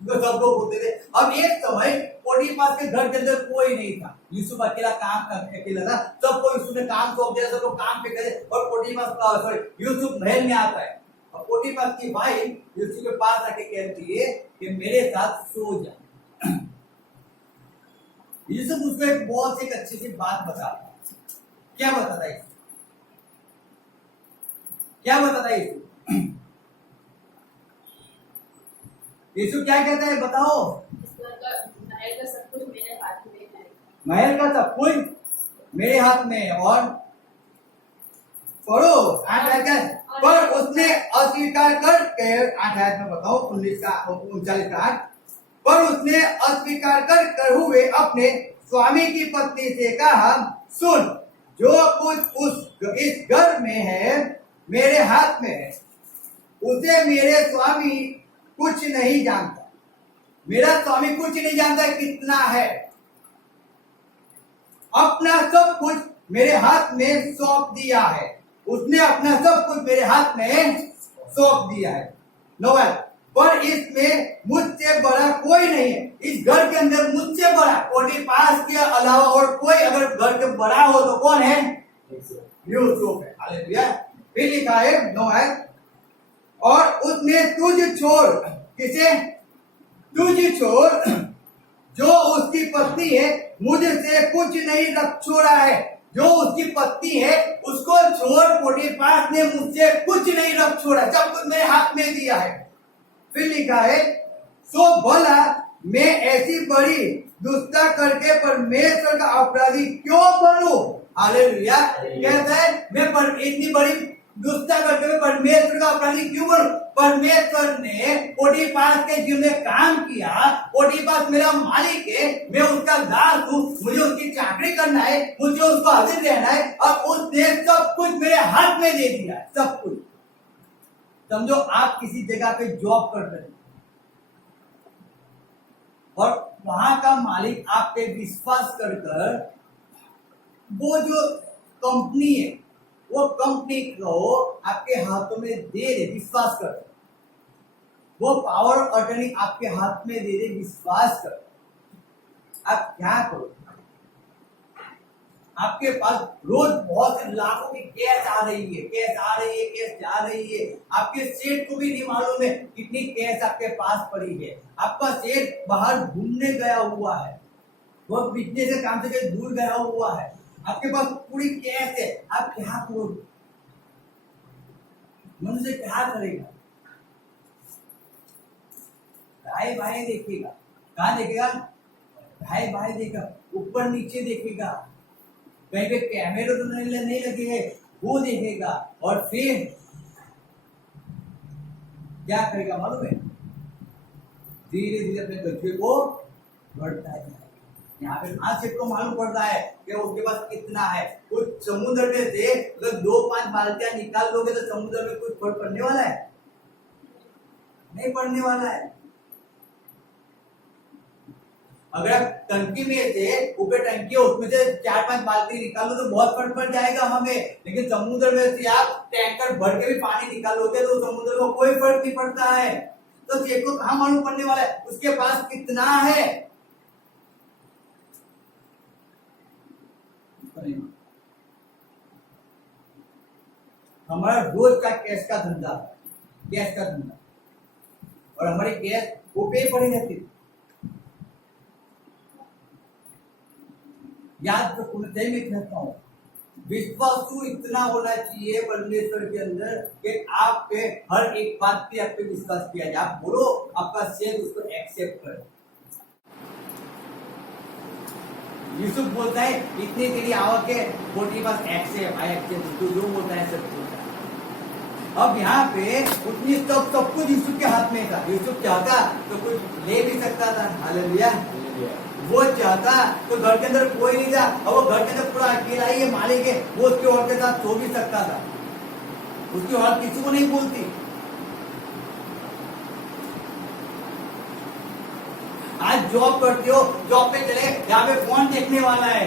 तो सब लोग होते थे। अब एक समय पोटीफार के घर के अंदर कोई नहीं था, यूसुफ अकेला था। सबको यूसुफ ने काम सौंप दिया, सब लोग काम पे करे। और पोटीफार यूसुफ महल में आता है, और पोटीफार की वाइफ यूसुफ के पास आके कहती है कि मेरे साथ सो जा। यूसुफ उसको एक बहुत एक अच्छी सी बात बताता है। क्या बताता है? क्या बताता है यूसुफ क्या कहता है, बताओ? महल का सब कुछ मेरे हाथ में है। महल का सब कुछ मेरे हाथ में है। और पढ़ो 8 पर उसने अस्वीकार करके 8 में बताओ, 39 का 39 का 8। पर उसने अस्वीकार कर हुए अपने स्वामी की पत्नी से कहा, सुन, जो कुछ इस घर में है मेरे हाथ में है, उसे मेरे स्वामी कुछ नहीं जानता। मेरा स्वामी कुछ नहीं जानता कितना है। अपना सब कुछ मेरे हाथ में सौंप दिया है। उसने अपना सब कुछ मेरे हाथ में सौंप दिया है। नोवेल, पर इसमें मुझसे बड़ा कोई नहीं है। इस घर के अंदर मुझसे बड़ा पोटीफार के अलावा और कोई अगर घर के बड़ा हो तो कौन है? यूसुफ है। हालेलुया। फिर लिखा है नोवेल, और उसने तुझ छोड़, किसे? तुझ छोड़ जो उसकी पत्नी है, मुझसे कुछ नहीं रख छोड़ा है। जो उसकी पत्नी है उसको छोड़ पोटीफार ने मुझसे कुछ नहीं रख छोड़ा, सब कुछ मेरे हाथ में दिया है। फिर लिखा है, सो भला मैं ऐसी बड़ी दुष्टता करके परमेश्वर का अपराधी क्यों बनूं? हालेलुया। कहता है मैं इतनी बड़ी दुष्टता करके मैं परमेश्वर का अपराधी क्यों बनूं? परमेश्वर ने पोटीफार के जीवन में काम किया। पोटीफार मेरा मालिक है, मैं उसका दास हूँ, मुझे उसकी चाकरी करना है, मुझे उसको हाजिर रहना है, और उसने सब कुछ मेरे हाथ में दे दिया है, सब कुछ। समझो आप किसी जगह पे जॉब कर रहे हैं और वहां का मालिक आप पे विश्वास कर वो जो कंपनी है वो कंपनी को आपके हाथों में दे दे, विश्वास कर। वो पावर अटर्नी आपके हाथ में दे दे, विश्वास कर। आप क्या करो? आपके पास रोज बहुत से लाखों की कैश आ रही है, कैश आ रही है, कैश जा रही है। आपके सेठ को भी नहीं मालूम है कितनी कैश आपके पास पड़ी है। आपका सेठ बाहर घूमने गया हुआ है, वो बिजनेस के काम से कहीं दूर गया हुआ है, आपके पास पूरी कैश है। आप क्या करोगे? मनुष्य क्या करेगा? भाई भाई देखेगा, कहाँ देखेगा? भाई भाई देखेगा, ऊपर नीचे देखेगा, कहीं पे कैमरे तो नहीं लगे हैं, वो देखेगा, और फिर क्या करेगा मालूम है? धीरे धीरे अपने गड्ढे को बढ़ता है। यहाँ पे सेठ को मालूम पड़ता है कि उसके पास कितना है। कुछ समुद्र में से अगर 2-5 बाल्टियां निकाल लोगे तो समुद्र में कुछ फर्क पड़ने वाला है? नहीं पड़ने वाला है। अगर टंकी में से ऊपर टंकी है उसमें से 4-5 बाल्टी निकालो तो बहुत फर्क पड़ जाएगा हमें। लेकिन समुद्र में से आप टैंकर भर के भी पानी निकालोगे तो समुद्र को कोई फर्क नहीं पड़ता है। तो सेठ को कहाँ मालूम पड़ने वाला है उसके पास कितना है? हमारा रोज का कैश का धंधा, कैश का धंधा, और हमारी कैश वो पे पड़ी रहती। याद रखो, मैं कहता हूँ, विश्वासु इतना होना चाहिए परमेश्वर के अंदर कि आप पे हर एक बात पे आप पे विश्वास किया जाए। आप बोलो, आपका सेठ उसको एक्सेप्ट करे। यूसुफ बोलता है इतनी तेरी आवक है, पोटीफार एक्सेप्ट, तो जो बोलता है सब बोलता है। अब यहाँ पे उतनी सब कुछ यूसुफ के हाथ में था। यूसुफ चाहता तो कुछ ले भी सकता था। हालेलुया। वो चाहता तो घर के अंदर कोई नहीं था, और वो घर के अंदर पूरा अकेला ही है, मालिक है, वो उसकी औरत के साथ सो भी सकता था। उसकी औरत किसी को नहीं बोलती। आज जॉब करते हो, जॉब पे चले, यहाँ पे कौन देखने वाला है?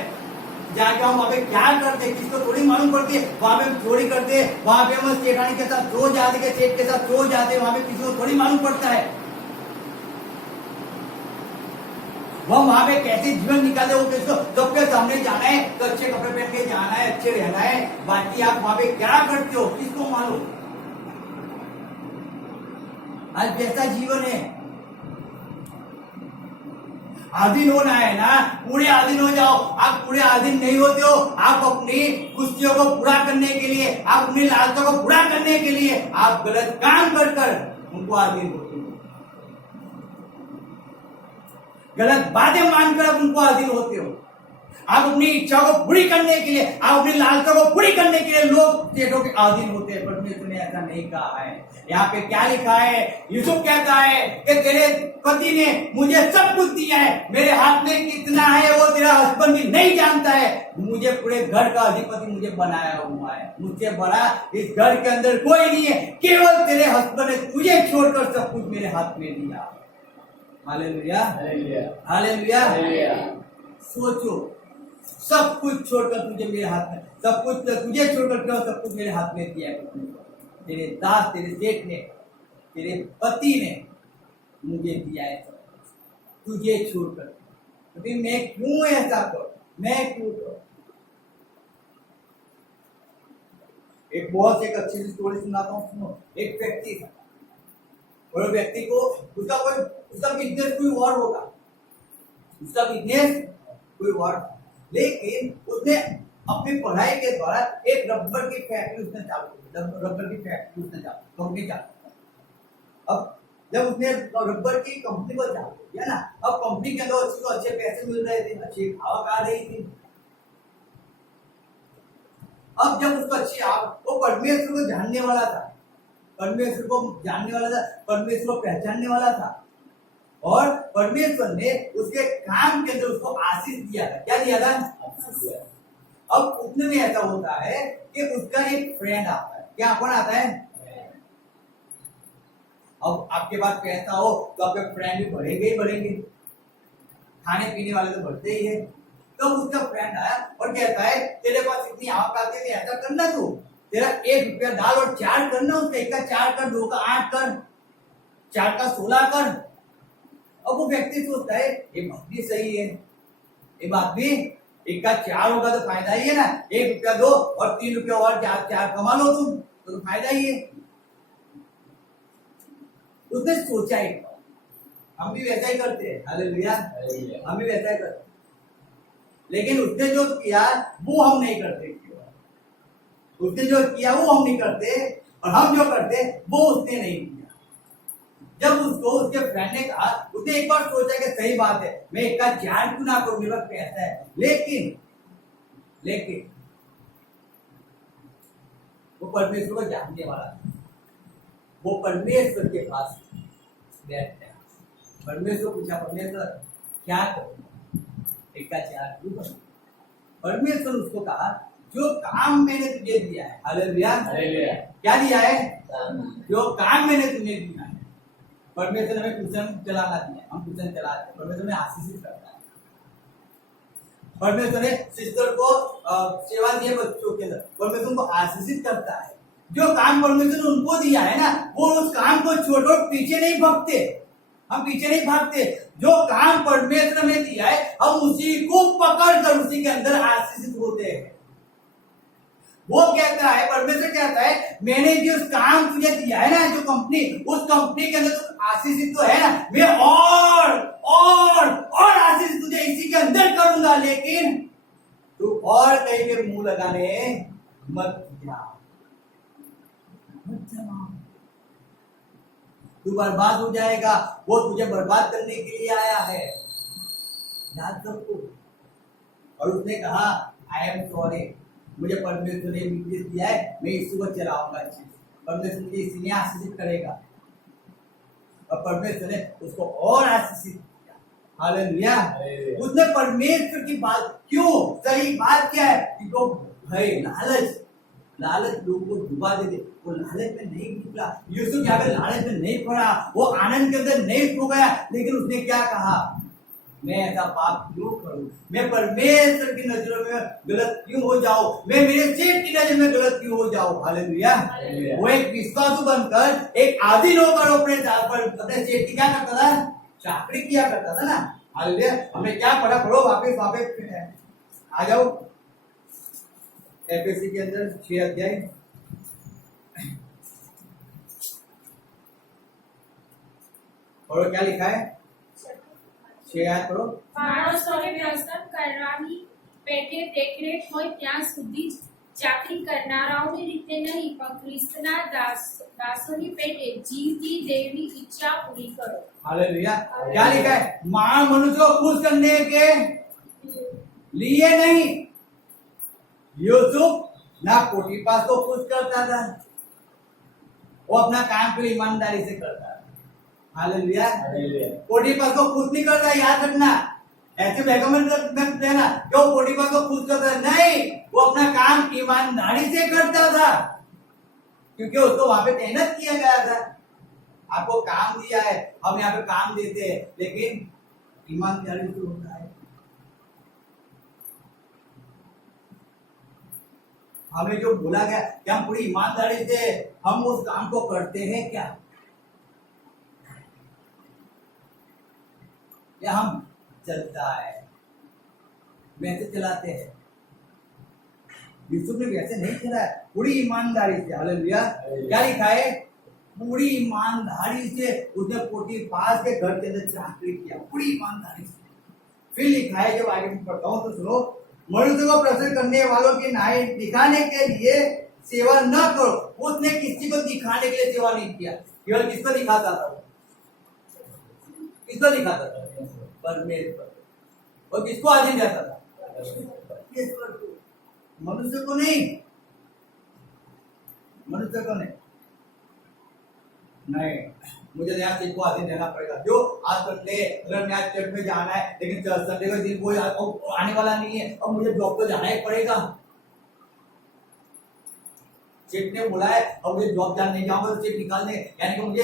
जाके हम वहाँ पे क्या करते हैं किसको थोड़ी मालूम पड़ती है। वहाँ पे हम चोरी करते हैं, वहाँ पे हम सेठानी के साथ सो जाते हैं, सेठ के साथ सो जाते हैं, वहाँ पे किसी को थोड़ी मालूम पड़ता है। वो वहाँ पे कैसे जीवन निकाले, वो किसको सबके सामने जाना है तो अच्छे कपड़े पहन के जाना है, अच्छे रहना है, बाकी आप वहाँ पे क्या करते हो किसको मालूम। आज कैसा जीवन है? आधीन होना है ना, पूरे आधीन हो जाओ। आप पूरे आधीन नहीं होते हो। आप अपनी खुशियों को पूरा करने के लिए, आप अपनी लालचों को पूरा करने के लिए आप गलत काम कर उनको आधीन होते हो, गलत बातें मानकर आप उनको अधीन होते हो। आप अपनी इच्छा को पूरी करने के लिए, आप अपनी लालसा को पूरी करने के लिए लोग सेठों के अधीन होते हैं। परमेश्वर ने ऐसा नहीं कहा है। यहाँ पे क्या लिखा है? यूसुफ कहता है कि तेरे पति ने मुझे सब कुछ दिया है, मेरे हाथ में कितना है वो तेरा हस्बैंड भी नहीं जानता है, मुझे पूरे घर का अधिपति मुझे बनाया हुआ है, मुझसे बड़ा इस घर के अंदर कोई नहीं है, केवल तेरे हस्बैंड ने तुझे छोड़कर सब कुछ मेरे हाथ में दिया। Hallelujah, hallelujah. सोचो, सब कुछ छोड़कर तुझे मेरे हाथ में, सब कुछ तुझे छोड़कर क्यों सब कुछ मेरे हाथ में दिया है? तेरे दास, तेरे सेठ ने, तेरे पति ने मुझे दिया है तुझे छोड़कर, तो मैं क्यों ऐसा करूं? मैं क्यों करूं? एक बहुत एक अच्छी सी स्टोरी सुनाता हूँ, सुनो। एक व्यक्ति था, और व्यक्ति को उसका बिजनेस कोई और होगा, उसका बिजनेस कोई और, लेकिन उसने अपनी पढ़ाई के द्वारा एक रबर की फैक्ट्री उसने चालू की, रबर की फैक्ट्री उसने कंपनी चालू। अब जब उसने रबर की कंपनी को चालू किया ना, अब कंपनी के अंदर उसको अच्छे पैसे मिल रहे थे, अच्छी आवक आ रही थी। अब जब उसको अच्छी आवक, वो परमेश्वर को जानने वाला था, परमेश्वर को जानने वाला था, परमेश्वर को पहचानने वाला था, और परमेश्वर ने उसके काम के अंदर उसको आशीष दिया था। क्या दिया था? अब उतने में ऐसा होता है कि उसका एक फ्रेंड आता है। क्या कौन आता है? अब आपके पास पैसा हो तो आपके फ्रेंड भी बढ़ेंगे ही बढ़ेंगे, खाने पीने वाले तो बढ़ते ही है। तो उसका फ्रेंड आया और कहता है तेरे पास इतनी आवक आती है, ऐसा करना तू, तेरा 1 रुपया डाल और 4 करना, उसका 1 का 4 कर, 2 का 8 कर, 4 का 16 कर। अब वो व्यक्ति सोचता है ये बात भी सही है, ये बात भी, 1 का 4 होगा तो फायदा ही है ना, 1 रुपया दो और 3 रुपया और 4 कमा लो तुम, तो फायदा ही है। उसने सोचा ही, हम भी वैसा ही करते हैं, हालेलुया, हम भी वैसा ही करते हैं, लेकिन उसने जो किया वो हम नहीं करते, उसने जो किया वो हम नहीं करते, और हम जो करते वो उसने नहीं किया। जब उसको उसके फ्रेंड ने कहा, उसने एक बार सोचा कि सही बात है, मैं 1 का 4 क्यों ना करूं, मेरे पास पैसा है, लेकिन वो परमेश्वर को जानने वाला था, वो परमेश्वर के पास बैठता है, परमेश्वर पूछा, परमेश्वर क्या करूं, 1 का 4 क्यों करूं? परमेश्वर उसको कहा जो काम मैंने तुझे दिया है, हालेलुया, क्या दिया है? जो काम मैंने तुझे दिया है। परमेश्वर हमें ट्यूशन चलाना दिया, हम ट्यूशन चलाते हैं, परमेश्वर हमें आशीषित करता है। परमेश्वर ने सिस्टर को सेवा दी है बच्चों के अंदर, परमेश्वर उनको आशीषित करता है। जो काम परमेश्वर ने उनको दिया है ना, वो उस काम को छोड़ो, पीछे नहीं भागते, हम पीछे नहीं भागते। जो काम परमेश्वर ने दिया है हम उसी को पकड़ कर उसी के अंदर आशीषित होते हैं। वो कहता है, परमेश्वर कहता है मैंने जो काम तुझे दिया है ना, जो कंपनी, उस कंपनी के अंदर तुम आशीषित तो है ना, मैं और आशीष तुझे इसी के अंदर करूंगा, लेकिन तू और कहीं पे मुंह लगाने मत जा, तू बर्बाद हो जाएगा। वो तुझे बर्बाद करने के लिए आया है, याद रखो। और उसने कहा आई एम सॉरी, मुझे परमेश्वर ने निर्देश दिया है, मैं इसी को चलाऊंगा, अच्छे से परमेश्वर मुझे इसी में आशीषित करेगा। और परमेश्वर ने उसको और आशीषित किया, हालेलुया। उसने परमेश्वर की बात, क्यों, सही बात क्या है कि वो भय, लालच लोगों को डुबा देते, वो लालच में नहीं निकला। यूसुफ यहाँ पे लालच में नहीं पड़ा, वो आनंद के अंदर नहीं खो गया, लेकिन उसने क्या कहा, मैं ऐसा पाप क्यों करूं, मैं परमेश्वर की नजरों में गलत क्यों हो जाऊं, मैं मेरे सेठ की नजर में गलत क्यों हो जाऊं, हालेलुया। वो एक विश्वासु बनकर एक आदि होकर अपने सेठ की क्या करता था, चाकरी किया करता था ना, हालेलुया। हमने क्या पढ़ा, पढ़ो वापस आ जाओ एफएससी के अंदर 6 अध्याय, और क्या लिखा है, 6 आयत पढ़ो। માણસોને વ્યસન કરવાની પેટે દેખરેખ હોય ત્યાં સુધી ચાકરી કરનારાઓની રીતે નહીં, પણ ખ્રિસ્તના દાસોની પેટે જીવતી દેવની ઈચ્છા પૂરી કરો। हालेलुया। क्या लिखा है, मनुष्य को खुश करने के लिए नहीं। यूसुफ ना पोटीफार को खुश करता था, वो अपना काम को ईमानदारी से करता है। हालेलुया। हालेलुया। पोटीफर को खुश नहीं करता, याद रखना। ऐसे बेगमन करते हैं ना, क्यों पोटीफर को खुश करता है? नहीं, वो अपना काम ईमानदारी से करता था, क्योंकि उसको वहां पे तैनात किया गया था। आपको काम दिया है, हम यहाँ पे काम देते हैं, लेकिन ईमानदारी से होता है। हमें जो बोला गया कि हम पूरी ईमानदारी से हम उस काम को करते हैं क्या, या हम चलता है वैसे चलाते हैं? यूसुफ ने वैसे नहीं चलाया, पूरी ईमानदारी से। हालेलुया। क्या लिखा है? पूरी ईमानदारी से उसने पोटीफार के घर के अंदर चाकरी किया, पूरी ईमानदारी से। फिर लिखा है, जब आगे मैं पढ़ता हूं तो सुनो, मनुष्य को प्रसन्न करने वालों की न्याय दिखाने के लिए सेवा न करो। उसने किसी को दिखाने के लिए सेवा नहीं किया, केवल किसको दिखाता था? किसको दिखाता था? परमेश्वर। और किसको आधीन जाता था? परमेश्वर को, मनुष्य को नहीं। मनुष्य को नहीं, मुझे नया चीज को आधीन रहना पड़ेगा। जो आज संडे, अगर मैं आज चर्च में जाना है, लेकिन संडे का दिन कोई आने वाला नहीं है, अब मुझे जॉब तो जाना ही पड़ेगा। चेक ने बोला है, अब मुझे जॉब जाने नहीं जाऊंगा तो चेक निकालने, यानी कि मुझे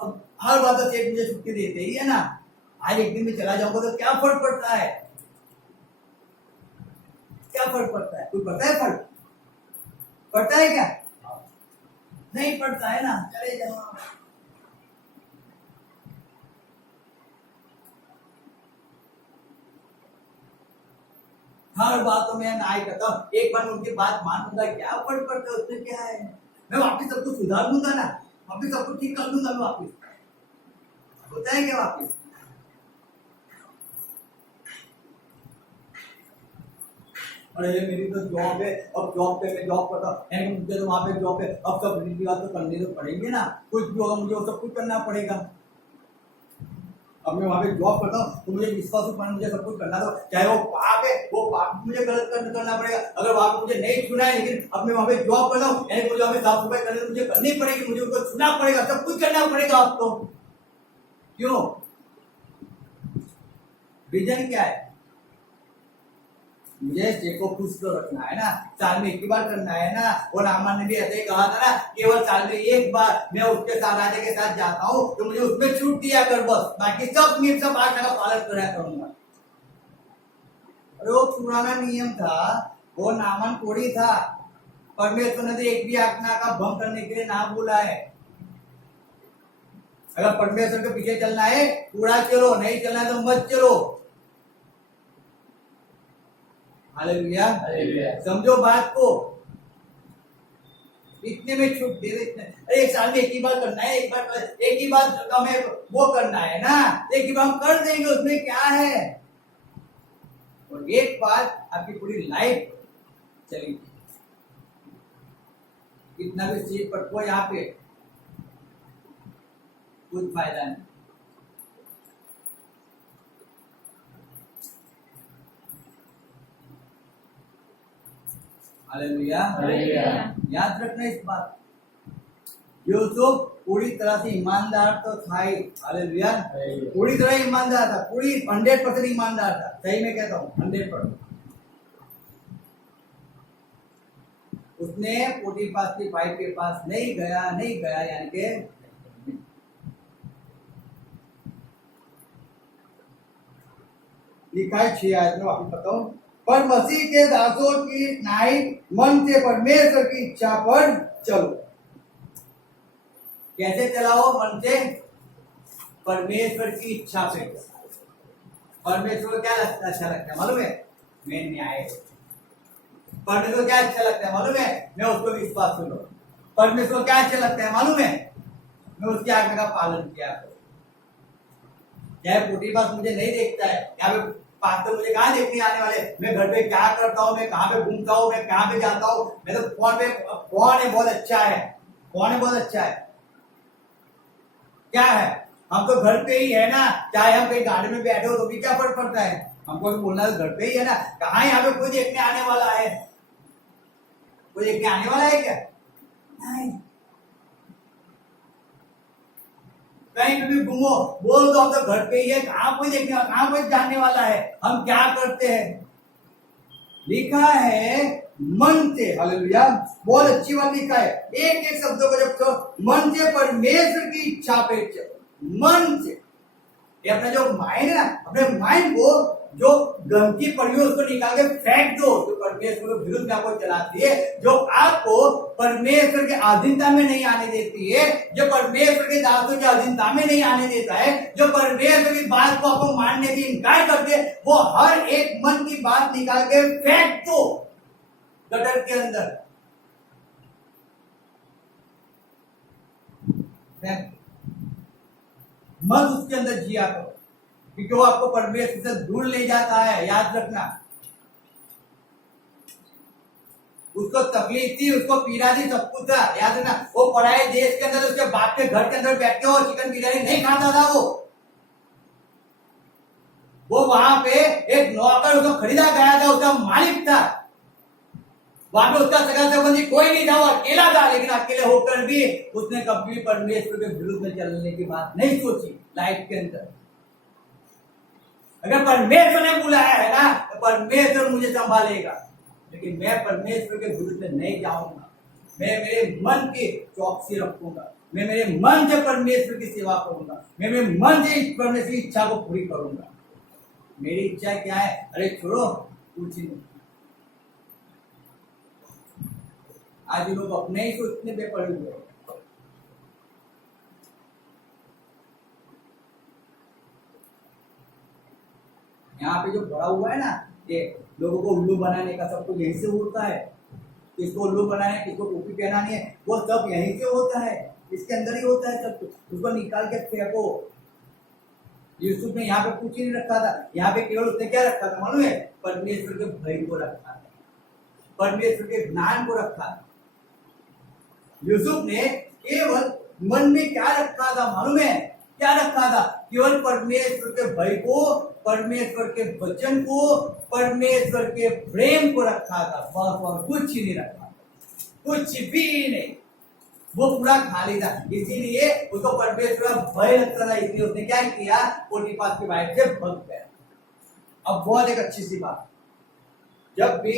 अब हर बात का चेक मुझे छुट्टी देते ही है ना। आज एक दिन में चला जाऊंगा तो क्या फर्क पड़ता है? क्या फर्क पड़ता है? कोई पड़ता है फर्क? पड़ता है क्या? नहीं पड़ता है ना, चले जाओ। हर बातों में ना करता हूँ, एक बार उनकी बात मानूंगा, क्या फर्क पड़ता है? उसमें क्या है? मैं वापिस सब कुछ सुधार दूंगा ना, वापिस सब कुछ ठीक कर दूंगा। मैं वापिस होता है क्या वापिस? अरे मेरी तो जॉब है, अब जॉब पे मैं जॉब करता हूँ, मुझे तो वहां पे जॉब है, अब सब रीति रिवाज तो करने तो पड़ेंगे ना, कुछ भी होगा मुझे वो सब कुछ करना पड़ेगा। अब मैं वहां पे जॉब करता हूँ तो मुझे विश्वास ऊपर मुझे सब कुछ करना, तो चाहे वो पाप है, वो पाप मुझे गलत करना पड़ेगा। अगर वहां पे मुझे नहीं छूना है, लेकिन अब मैं वहां पे जॉब करता हूँ, यानी मुझे वहां पे साफ सफाई करने मुझे करनी पड़ेगी, मुझे उनको छूना पड़ेगा, सब कुछ करना पड़ेगा आपको। क्यों? रीजन क्या है? मुझे चेक को खुश तो रखना है ना, साल में एक ही बार करना है ना। और नामान ने भी ऐसे ही कहा था ना, केवल साल में एक बार मैं उसके साथ राजा के साथ जाता हूँ तो मुझे उसमें छूट दिया कर बस, बाकी सब नियम सब आज्ञा का पालन कराया करूंगा। अरे वो पुराना नियम था, वो नामन कोड़ी था। परमेश्वर ने एक भी आज्ञा का भंग करने के लिए ना बोला है। अगर परमेश्वर के पीछे चलना है पूरा चलो, नहीं चलना है तो मत चलो। हालेलुया। समझो बात को, इतने में छूट दे देते। अरे एक साल में एक ही बार करना है, एक ही बार हमें वो करना है ना, एक ही बार हम कर देंगे, उसमें क्या है? और एक बार आपकी पूरी लाइफ चलेगी। कितना भी सीट पर कोई यहाँ पे कुछ फायदा नहीं। हालेलुया। याद रखना इस बात। यूसुफ पूरी तरह से ईमानदार तो था ही। हालेलुया। पूरी तरह ईमानदार था, पूरी 100% ईमानदार था। सही में कहता हूँ 100%। उसने पोटीफार की वाइफ के पास नहीं गया यानी के लिखा है 6 आयत में, वापिस बताऊं। पर मसीह के दासों की नाई मन से परमेश्वर की इच्छा पर चलो। कैसे चलाओ? मन से परमेश्वर की इच्छा पे। परमेश्वर को क्या अच्छा लगता है मालूम है? मैं न्याय। परमेश्वर को क्या अच्छा लगता है मालूम है? मैं उसको विश्वास करूं। परमेश्वर को क्या अच्छा लगता है मालूम है? मैं उसकी आज्ञा का पालन किया करूं। चाहे पोटीफार मुझे नहीं देखता है, यहाँ पे पास्टर मुझे कहाँ देखने आने वाले, मैं घर पे क्या करता हूँ, मैं कहाँ पे घूमता हूँ, मैं कहाँ पे जाता हूँ, मैं तो फोन है बहुत अच्छा है, फोन है बहुत अच्छा है। क्या है? हम तो घर पे ही है ना, चाहे हम कहीं गाड़ी में बैठे हो तो भी क्या फर्क पड़ता है? हमको भी बोलना है घर पे ही है ना। कहाँ यहाँ पे कोई देखने आने वाला है? कोई देखने आने वाला है क्या? नहीं। कहीं पे भी घूमो, बोल दो हम तो घर पे ही है, कहाँ कोई देखने वाला, कहाँ कोई जानने वाला है, हम क्या करते हैं। लिखा है मन से, हालेलुया, बहुत अच्छी बात लिखा है। एक एक शब्दों को जब तो मन से परमेश्वर की इच्छा पे चलो, मन से। ये अपना जो माइंड है ना, अपने माइंड को जो गंदगी पड़ी हो उसको निकाल के फेंक दो, जो परमेश्वर के विरुद्ध में आपको चलाती है, जो आपको परमेश्वर के अधीनता में नहीं आने देती है, जो परमेश्वर के दासों के अधीनता में नहीं आने देता है, जो परमेश्वर की बात को आपको मानने की इनकार करते, वो हर एक मन की बात निकाल के फेंक दो गटर के अंदर। मत उसके अंदर जिया करो, क्योंकि वो आपको परमेश्वर से दूर ले जाता है। याद रखना, उसको तकलीफ थी, उसको पीड़ा थी, सब कुछ था। याद रखना, वो पराए देश के अंदर उसके बाप के घर के अंदर बैठ के वो चिकन बिरयानी नहीं खाता था। वो वहां पे एक नौकर उसको खरीदा गया था, उसका मालिक था। वहां पे उसका सगा संबंधी कोई नहीं था, वो अकेला था। लेकिन अकेले होकर भी उसने कभी परमेश्वर के विरुद्ध में चलने की बात नहीं सोची लाइफ के अंदर। अगर परमेश्वर ने बुलाया है ना, तो परमेश्वर मुझे संभालेगा, लेकिन मैं परमेश्वर के विरुद्ध में नहीं जाऊंगा। मैं मेरे मन की चौकसी रखूंगा, मैं मेरे मन से परमेश्वर की सेवा करूंगा, मैं मेरे मन से परमेश्वर की इच्छा को पूरी करूंगा। मेरी इच्छा क्या है? अरे छोड़ो, कुछ नहीं। आज लोग अपने ही सोचने पे पड़े हुए हैं। यहाँ पे जो बड़ा हुआ है ना, ये लोगों को उल्लू बनाने का सब कुछ यहीं से होता है। किसको उल्लू बनाना है, किसको टोपी पहनानी है, वो सब यहीं से होता है, इसके अंदर ही होता है सब कुछ। उसको निकाल के फेंको। यूसुफ ने यहाँ पे कुछ ही नहीं रखा था, यहाँ पे केवल उसने क्या रखा था मालूम है? परमेश्वर के भय को रखा था, परमेश्वर के ज्ञान को रखा था। यूसुफ ने केवल मन में क्या रखा था मालूम है? क्या रखा था? केवल परमेश्वर के भय को, परमेश्वर के वचन को, परमेश्वर के प्रेम को रखा था, बस, और कुछ ही नहीं रखा, कुछ भी नहीं। वो पूरा खाली था, इसीलिए उसको परमेश्वर का भय लगता था। इसलिए उसने क्या किया? पोटीफार की वाइफ से भाग गया। अब बहुत एक अच्छी सी बात, जब भी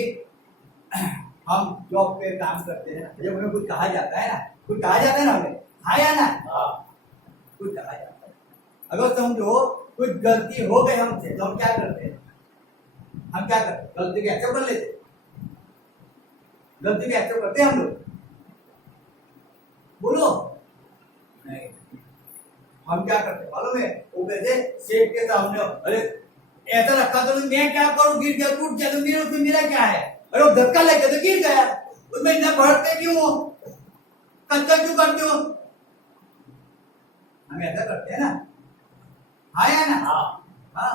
हम जॉब पे काम करते हैं, जब हमें कुछ कहा जाता है ना, कुछ कहा जाता है ना, हमें आया ना, कुछ कहा जाता है। अगर समझो कुछ गलती हो गई हमसे, तो हम क्या करते हैं? हम क्या करते हैं? गलती को एक्सेप्ट कर लेते, गलती को एक्सेप्ट करते हैं हम लोग। बोलो नहीं, हम क्या करते मालूम है? वो कहते सेठ के सामने, अरे ऐसा रखा तो मैं क्या करूं, गिर गया, टूट गया तो उसमें मेरा क्या है? अरे वो धक्का लग गया तो गिर गया, उसमें इतना भड़कते क्यों हो, कच्चा क्यों करते हो? हम ऐसा करते हैं ना, आया ना? हाँ।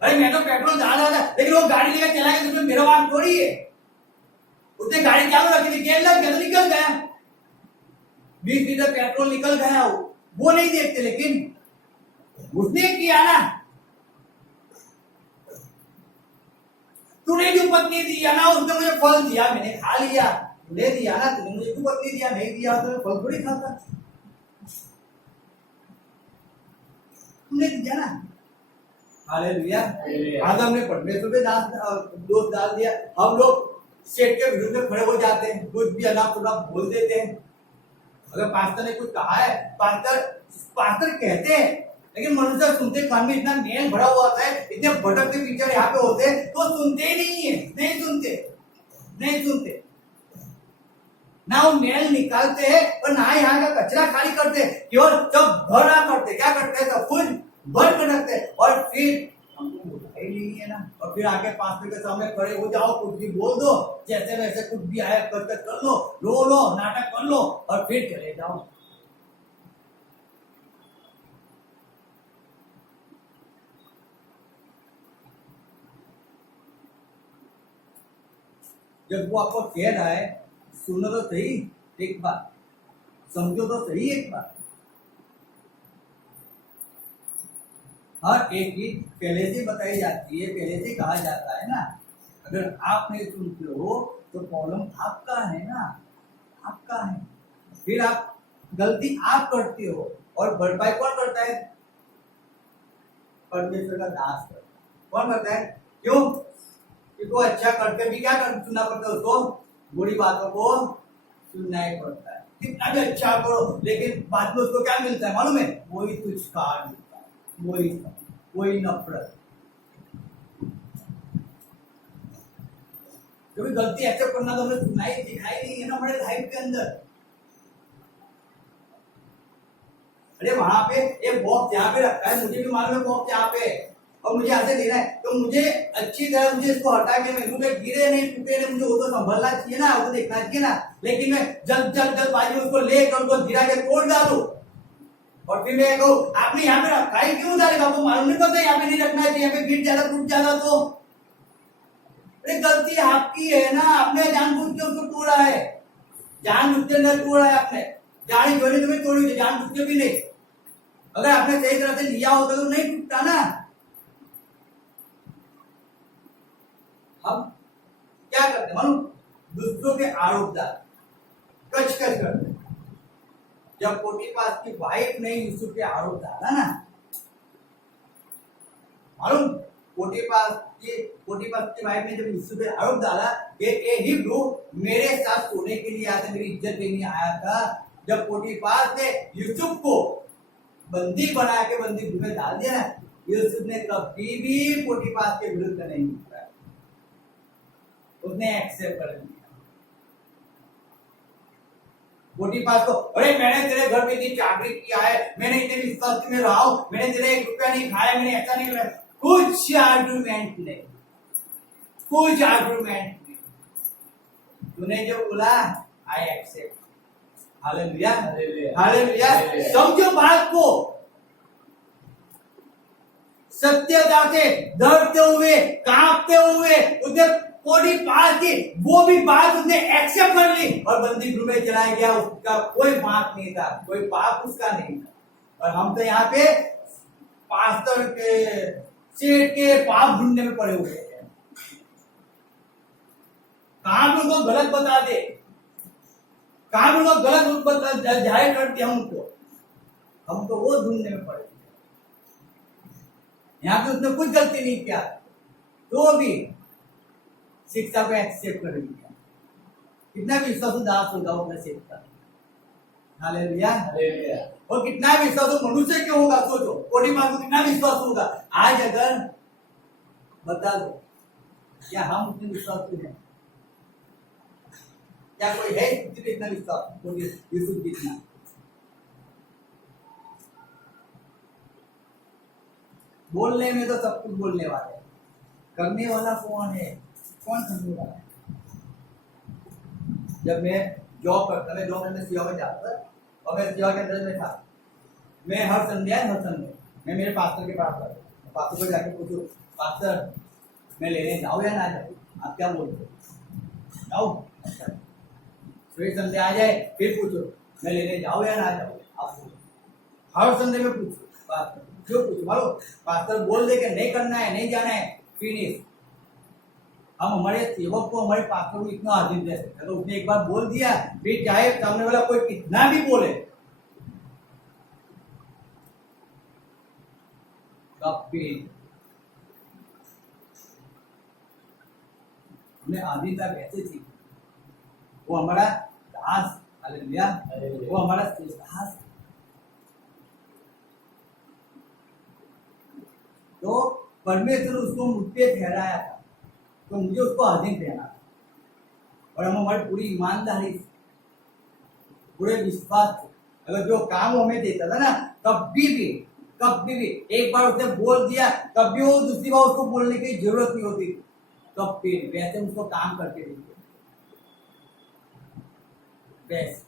अरे मैं तो पेट्रोल डाला था, लेकिन वो गाड़ी लेकर चला गया, उसमें मेरा वाक थोड़ी है। उसने गाड़ी चालू रखी थी, गेट लग गया तो निकल गया, 20 लीटर पेट्रोल निकल गया। वो नहीं देखते, लेकिन उसने किया ना। तूने जो पत्नी दिया ना, उसने मुझे फल दिया, मैंने खा लिया। तूने दिया ना, तूने मुझे क्यों पत्नी दिया? नहीं दिया तो फल थोड़ी खाता। तुमने दिया ना। हालेलुया। आज हमने परमेश्वर पे दोष डाल दिया। हम लोग सेठ के विरुद्ध में खड़े हो जाते हैं, कुछ भी अनाप शनाप बोल देते हैं। अगर पास्टर ने कुछ कहा है, पास्टर कहते हैं, लेकिन मनुष्य सुनते, कान में इतना मेल भरा हुआ होता है, इतने भटकते पिक्चर यहाँ पे होते हैं, तो सुनते ही नहीं है, नहीं सुनते ना। वो मेल निकालते हैं और ना यहाँ का कचरा खाली करते हैं, केवल सब भरा करते, क्या करते हैं? सब कुछ भर कर रखते हैं, और फिर हमको बुरा ही नहीं है ना, और फिर आके पास्टर के सामने खड़े हो जाओ, कुछ भी बोल दो, जैसे वैसे कुछ भी आया कर लो, रो लो, नाटक कर लो, और फिर चले जाओ। जब वो आपको कह रहा है, सुनो तो सही एक बार, समझो तो सही एक बार। हर एक चीज पहले से बताई जाती है, पहले से कहा जाता है ना। अगर आप नहीं सुनते हो तो प्रॉब्लम आपका है ना, आपका है। फिर आप गलती आप करते हो और भरपाई कौन करता है? परमेश्वर का दास करता है। कौन करता है? क्यों? क्योंकि अच्छा करके भी क्या सुनना पड़ता है उसको? बुरी बातों को सुनना ही पड़ता है। कितना भी अच्छा करो लेकिन बाद में उसको क्या मिलता है मालूम है? वही तुच्छकार मिलता है, वही नफरत। क्योंकि गलती एक्सेप्ट करना तो हमें सुनाई दिखाई नहीं है ना हमारे लाइफ के अंदर। अरे वहां पे एक बॉक्स यहाँ पे रखा है, मुझे भी मालूम है बॉक्स यहाँ पे और मुझे यहाँ से लेना है, तो मुझे अच्छी तरह मुझे इसको हटा के मैं गिरे नहीं टूटे नहीं, मुझे वो तो संभलना चाहिए ना, वो तो देखना चाहिए ना। लेकिन मैं जल्दबाजी में उसको लेकर उनको गिरा के तोड़ डालू और फिर मैं कहूँ आपने यहाँ पे रखा है क्यों डालेगा? आपको मालूम नहीं पड़ता यहाँ पे नहीं रखना चाहिए, यहाँ पे गिर ज्यादा टूट ज्यादा तो। अरे गलती आपकी है ना, आपने जानबूझ के उसको तोड़ा है, जानबूझ के नहीं तोड़ा है आपने, जानी जोनी तुम्हें तोड़ी थी, जानबूझ के भी नहीं। अगर आपने सही तरह से लिया होता तो नहीं टूटता ना। हम क्या करते हैं मालूम? दूसरों के आरोप कच करते। जब पोटीफार की वाइफ ने यूसुफ के आरोप डाला ना, मालूम पोटीफार की वाइफ ने जब यूसुफ पे आरोप डाला कि ये हिब्रू मेरे साथ सोने के लिए आया था, मेरी इज्जत देने आया था। जब पोटीफार ने यूसुफ को बंदी बना के बंदी गृह में डाल दिया ना, यूसुफ ने कभी भी पोटीफार के विरुद्ध नहीं किया, उसने एक्सेप्ट कर लिया। पोटीफार को अरे मैंने तेरे घर में इतनी चाकरी किया है, मैंने इतने विश्वास में रहा हूं, मैंने तेरे 1 रुपया नहीं खाया, मैंने ऐसा नहीं किया, कुछ आर्गुमेंट नहीं। तूने जो बोला आई एक्सेप्ट। Hallelujah hallelujah. समझो बात को, सत्यता से डरते हुए कांपते हुए उसने पोटीफार की वो भी बात उसने एक्सेप्ट कर ली और बंदी गृह में चलाया गया। उसका कोई बात नहीं था, कोई पाप उसका नहीं था। और हम तो यहाँ पे पास्टर के सेठ के पाप ढूंढने में पड़े हुए हैं। कहां भी उनको गलत बता दे, कहां भी उनको गलत जाहिर करते हम उनको, हम तो वो ढूंढने में पड़े। यहाँ पे उसने कुछ गलती नहीं किया तो भी शिक्षा को एक्सेप्ट कर लिया। कितना विश्वास दास होगा वो अपने सेठ का। Hallelujah hallelujah. और कितना विश्वास मनुष्य क्यों होगा? सोचो पोटीफार को कितना विश्वास होगा। आज अगर बता दो क्या हम उतने विश्वास हैं? क्या कोई है इतना विश्वास यूसुफ जितना? बोलने में तो सब कुछ बोलने वाले, करने वाला कौन है? कौन समझने वाला है? जब मैं जॉब करता, मैं जॉब में सेवा में जाता और मैं सेवा के अंदर में था, मैं हर संडे मैं मेरे पास्टर के पास जाता, पास्टर को जाके पूछो पास्टर मैं लेने जाऊँ या ना जाऊँ? आप क्या बोलते हो? जाओ। अच्छा फिर संडे आ जाए फिर पूछो मैं लेने जाऊँ या ना जाऊँ? आप पूछो, हर संडे में पूछो पास्टर, क्यों पूछो? मारो पास्टर बोल दे कि नहीं करना है, नहीं जाना है, फिनिश। हम हमारे सेवक को, हमारे पास्टर को इतना आदमी दे सकते, तो उसने एक बार बोल दिया फिर चाहे सामने वाला कोई कितना भी बोले, कभी हमने आधीनता कैसे थी? वो हमारा दास, हालेलुया, वो हमारा दास। तो परमेश्वर उसको मुझ पे ठहराया था, तो मुझे उसको अधीन रहना और हम हमारी पूरी ईमानदारी, पूरे विश्वास से अगर जो काम हमें देता था ना, कभी भी एक बार उसने बोल दिया, कभी वो दूसरी बार उसको बोलने की जरूरत नहीं होती, कभी वैसे उसको काम करके देते वैसे।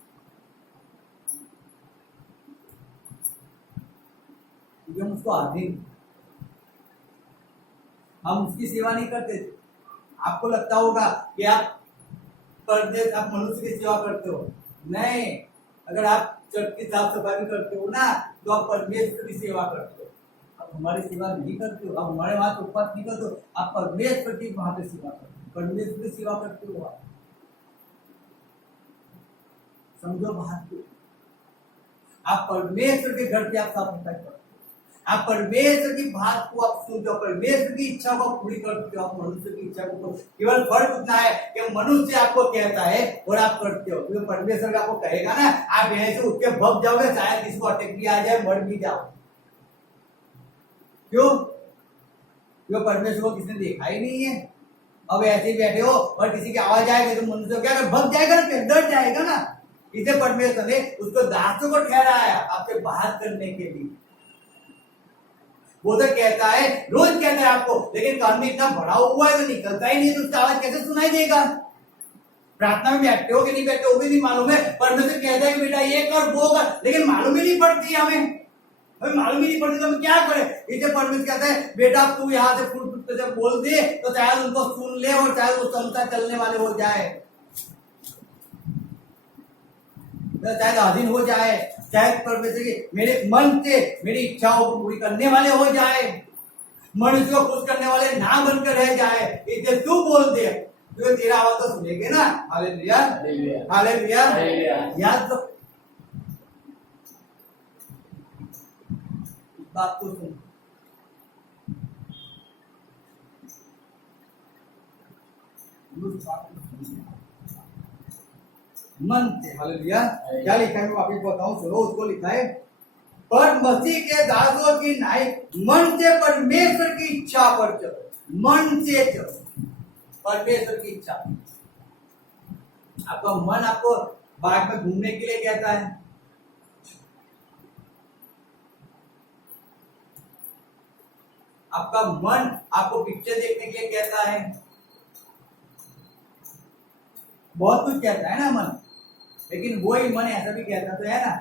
हम उसको अधीन, हम उसकी सेवा नहीं करते थे। आपको लगता होगा कि आप परदेश, आप मनुष्य की सेवा करते हो, नहीं। अगर आप चर्च की साफ सफाई भी करते हो ना, तो आप परमेश्वर की सेवा करते हो। आप हमारी सेवा नहीं करते हो, आप हमारे वहां उपवास नहीं करते हो, आप परमेश्वर की वहां पे सेवा करते हो, परमेश्वर की सेवा करते हो आप। समझो बात को। आप परमेश्वर के घर पे आप सफलता करते हो, आप परमेश्वर की बात को आप सुनते हो, परमेश्वर की इच्छा को पूरी करते हो, आप मनुष्य की इच्छा को। केवल फर्क उतना है कि मनुष्य आपको कहता है और आप करते हो, क्योंकि परमेश्वर आपको कहेगा ना, आप यहीं से उठ के भग जाओगे, शायद किसी को अटैक भी आ जाए, मर भी जाओ। क्यों? क्यों? परमेश्वर को किसने देखा ही नहीं है। अब ऐसे ही बैठे हो और किसी की आवाज आएगी तो मनुष्य क्या भग जाएगा ना, डर जाएगा ना। इसे परमेश्वर ने उसको दासों को ठहराया आपसे बात करने के लिए। वो तो कहता है, रोज कहता है आपको, लेकिन कान में इतना बड़ा हुआ है तो निकलता ही नहीं, तो उसका आवाज कैसे सुनाई देगा? प्रार्थना में बैठते हो कि नहीं बैठते हो भी नहीं मालूम है। परमेश्वर कहता है कि बेटा ये कर वो कर, लेकिन मालूम ही नहीं पड़ती हमें मालूम ही नहीं पड़ती तो हम क्या करें। इसे परमेश्वर कहता है बेटा तू यहाँ से फुट से बोल दे तो शायद उनको सुन ले और शायद वो संसार चलने वाले हो जाए, शायद अधीन हो जाए, शायद परमेश्वर की मेरे मन से मेरी इच्छाओं को पूरी करने वाले हो जाए, मनुष्य को खुश करने वाले ना बनकर रह जाए। इसे तू बोल दे, तो तेरा आवाज तो सुनेंगे ना। Hallelujah, hallelujah. याद तो बात को सुन, मन से। हालेलुया। क्या लिखा है मैं वापिस बताऊं, सुनो। उसको लिखा है पर मसीह के दासों की नाई मन से परमेश्वर की इच्छा पर चलो, मन से चलो, परमेश्वर की इच्छा। आपका मन आपको बाग में घूमने के लिए कहता है, आपका मन आपको पिक्चर देखने के लिए कहता है, बहुत कुछ कहता है ना मन। लेकिन वही मन ऐसा भी कहता तो है ना,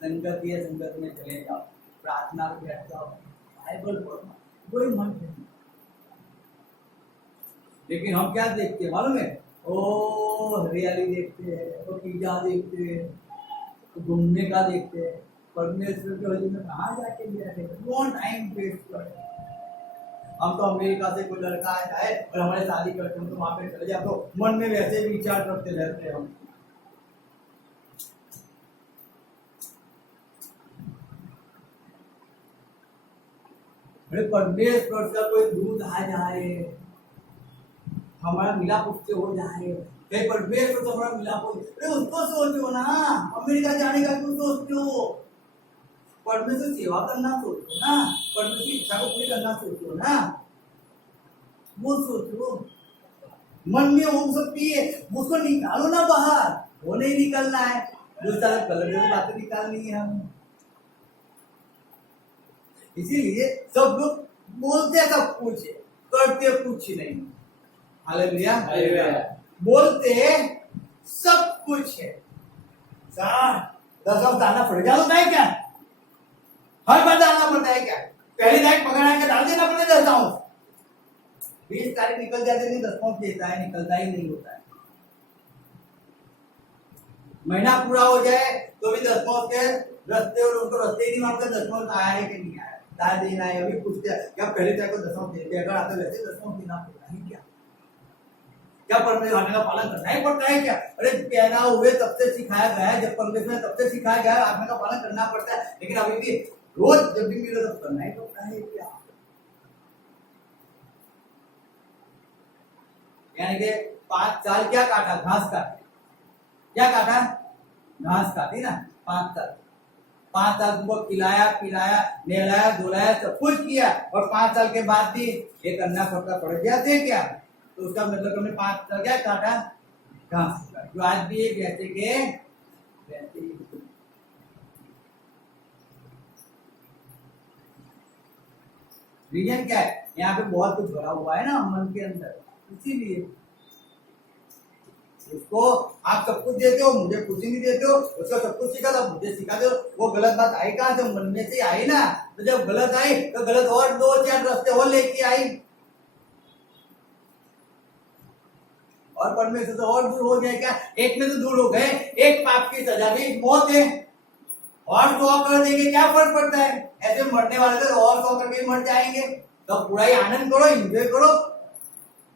संगत या संगत में चले जाओ, प्रार्थना में बैठ जाओ, बाइबल पढ़ो, वही मन कहता। लेकिन हम क्या देखते हैं मालूम है? ओ हरियाली देखते हैं, ओ पिज्जा देखते हैं, तो घूमने का देखते हैं। परमेश्वर के हजूर में कहाँ जाके बैठे, कौन टाइम वेस्ट करे। हम तो अमेरिका से कोई लड़का आ जाए और हमारे शादी करते हैं तो वहां पे चले जाए, तो मन में वैसे भी विचार करते रहते हैं हम। परमेश्वर का कोई दूध आ जाए, हमारा मिलाप उससे हो जाए, परमेश्वर तो हमारा मिलाप हो जाए, उसको सोचो ना। अमेरिका जाने का क्यों सोचते हो? परमेश्वर सेवा करना सोचो ना, परमेश्वर की इच्छा को पूरी करना सोचो ना, वो सोचो। मन में हो सकती है, उसको निकालो ना बाहर, वो नहीं निकलना है। जो सारा गलत बातें निकालनी है हमें। इसीलिए सब लोग बोलते सब कुछ है, करते कुछ नहीं। हालेलुया, बोलते सब कुछ है। 10 दाना पड़ जाता है क्या? हर बार डालना पड़ता है क्या? पहली तारीख पकड़ा के डाल देना पड़ता है 10 20 तारीख निकल जाते नहीं, 10 देता है, निकलता ही नहीं होता है। महीना पूरा हो जाए तो भी 10 के रस्ते और उनको रस्ते ही नहीं मानते 10 आया है कि नहीं आया, दाद देना है। अभी पूछते हैं क्या पहले तारीख को 10 देते, अगर आते वैसे 10 देना पड़ता है क्या? क्या परमेश्वर आने का पालन करना ही पड़ता है क्या? अरे पैदा हुए तब से सिखाया गया है, जब परमेश्वर ने तब से सिखाया गया है, आज्ञा का पालन करना पड़ता है। लेकिन अभी भी रोज जब भी मिले तब करना ही पड़ता है क्या? यानी कि 5 साल क्या काटा? घास काटे। क्या काटा? घास काटी ना। 5 साल तुमको खिलाया पिलाया नहलाया धुलाया सब कुछ किया, और 5 साल के बाद भी ये करना पड़ गया थे क्या? तो उसका मतलब हमने 5 साल क्या काटा? घास काटा। जो आज भी वैसे के वैसे। रीजन क्या है? यहाँ पे बहुत कुछ भरा हुआ है ना मन के अंदर, इसीलिए उसको आप सब कुछ देते हो, मुझे कुछ नहीं देते हो। उसको सब कुछ सिखा था, मुझे सिखा दो। वो गलत बात आई कहाँ से? मन में से आई ना। तो जब गलत आई तो गलत और 2-4 रास्ते और लेके आई, और परमेश्वर से और दूर हो गए क्या? एक में तो दूर हो गए, एक पाप की सजा भी मौत है, और 100 कर देंगे क्या फर्क पड़ता है? ऐसे मरने वाले थे और 100 करके मर जाएंगे। तो पूरा ही आनंद करो, एंजॉय करो,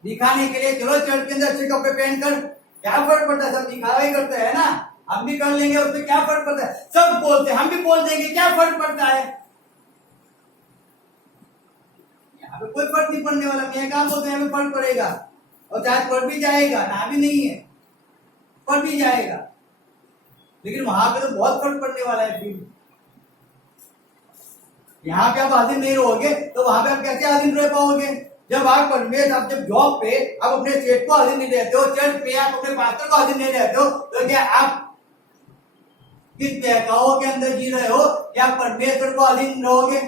दिखाने के लिए चलो चर्च के अंदर अच्छे कपड़े पहनकर, क्या फर्क पड़ता है? सब दिखावा ही करते हैं ना। हम भी कर लेंगे, उसमें क्या फर्क पड़ता है? सब बोलते हैं, हम भी बोल देंगे, क्या फर्क पड़ता है? यहाँ पे कोई फर्क नहीं पड़ने वाला। मैं कहा बोलते हैं हमें फर्क पड़ेगा, और शायद पड़ भी जाएगा, ना भी नहीं है, पड़ भी जाएगा, लेकिन वहां पे तो बहुत फर्क पड़ने वाला है। फिर यहाँ पे आप आधीन नहीं रहोगे तो वहां पे आप कैसे आधीन रह पाओगे? जब आप परमेश, आप जब जॉब पे आप अपने सेठ को आधीन नहीं रहते हो, चर्च पे आप अपने पास्टर को आधीन नहीं रहते हो, तो क्या आप किस बहकाओं के अंदर जी रहे हो? क्या परमेश्वर को अधीन रहोगे?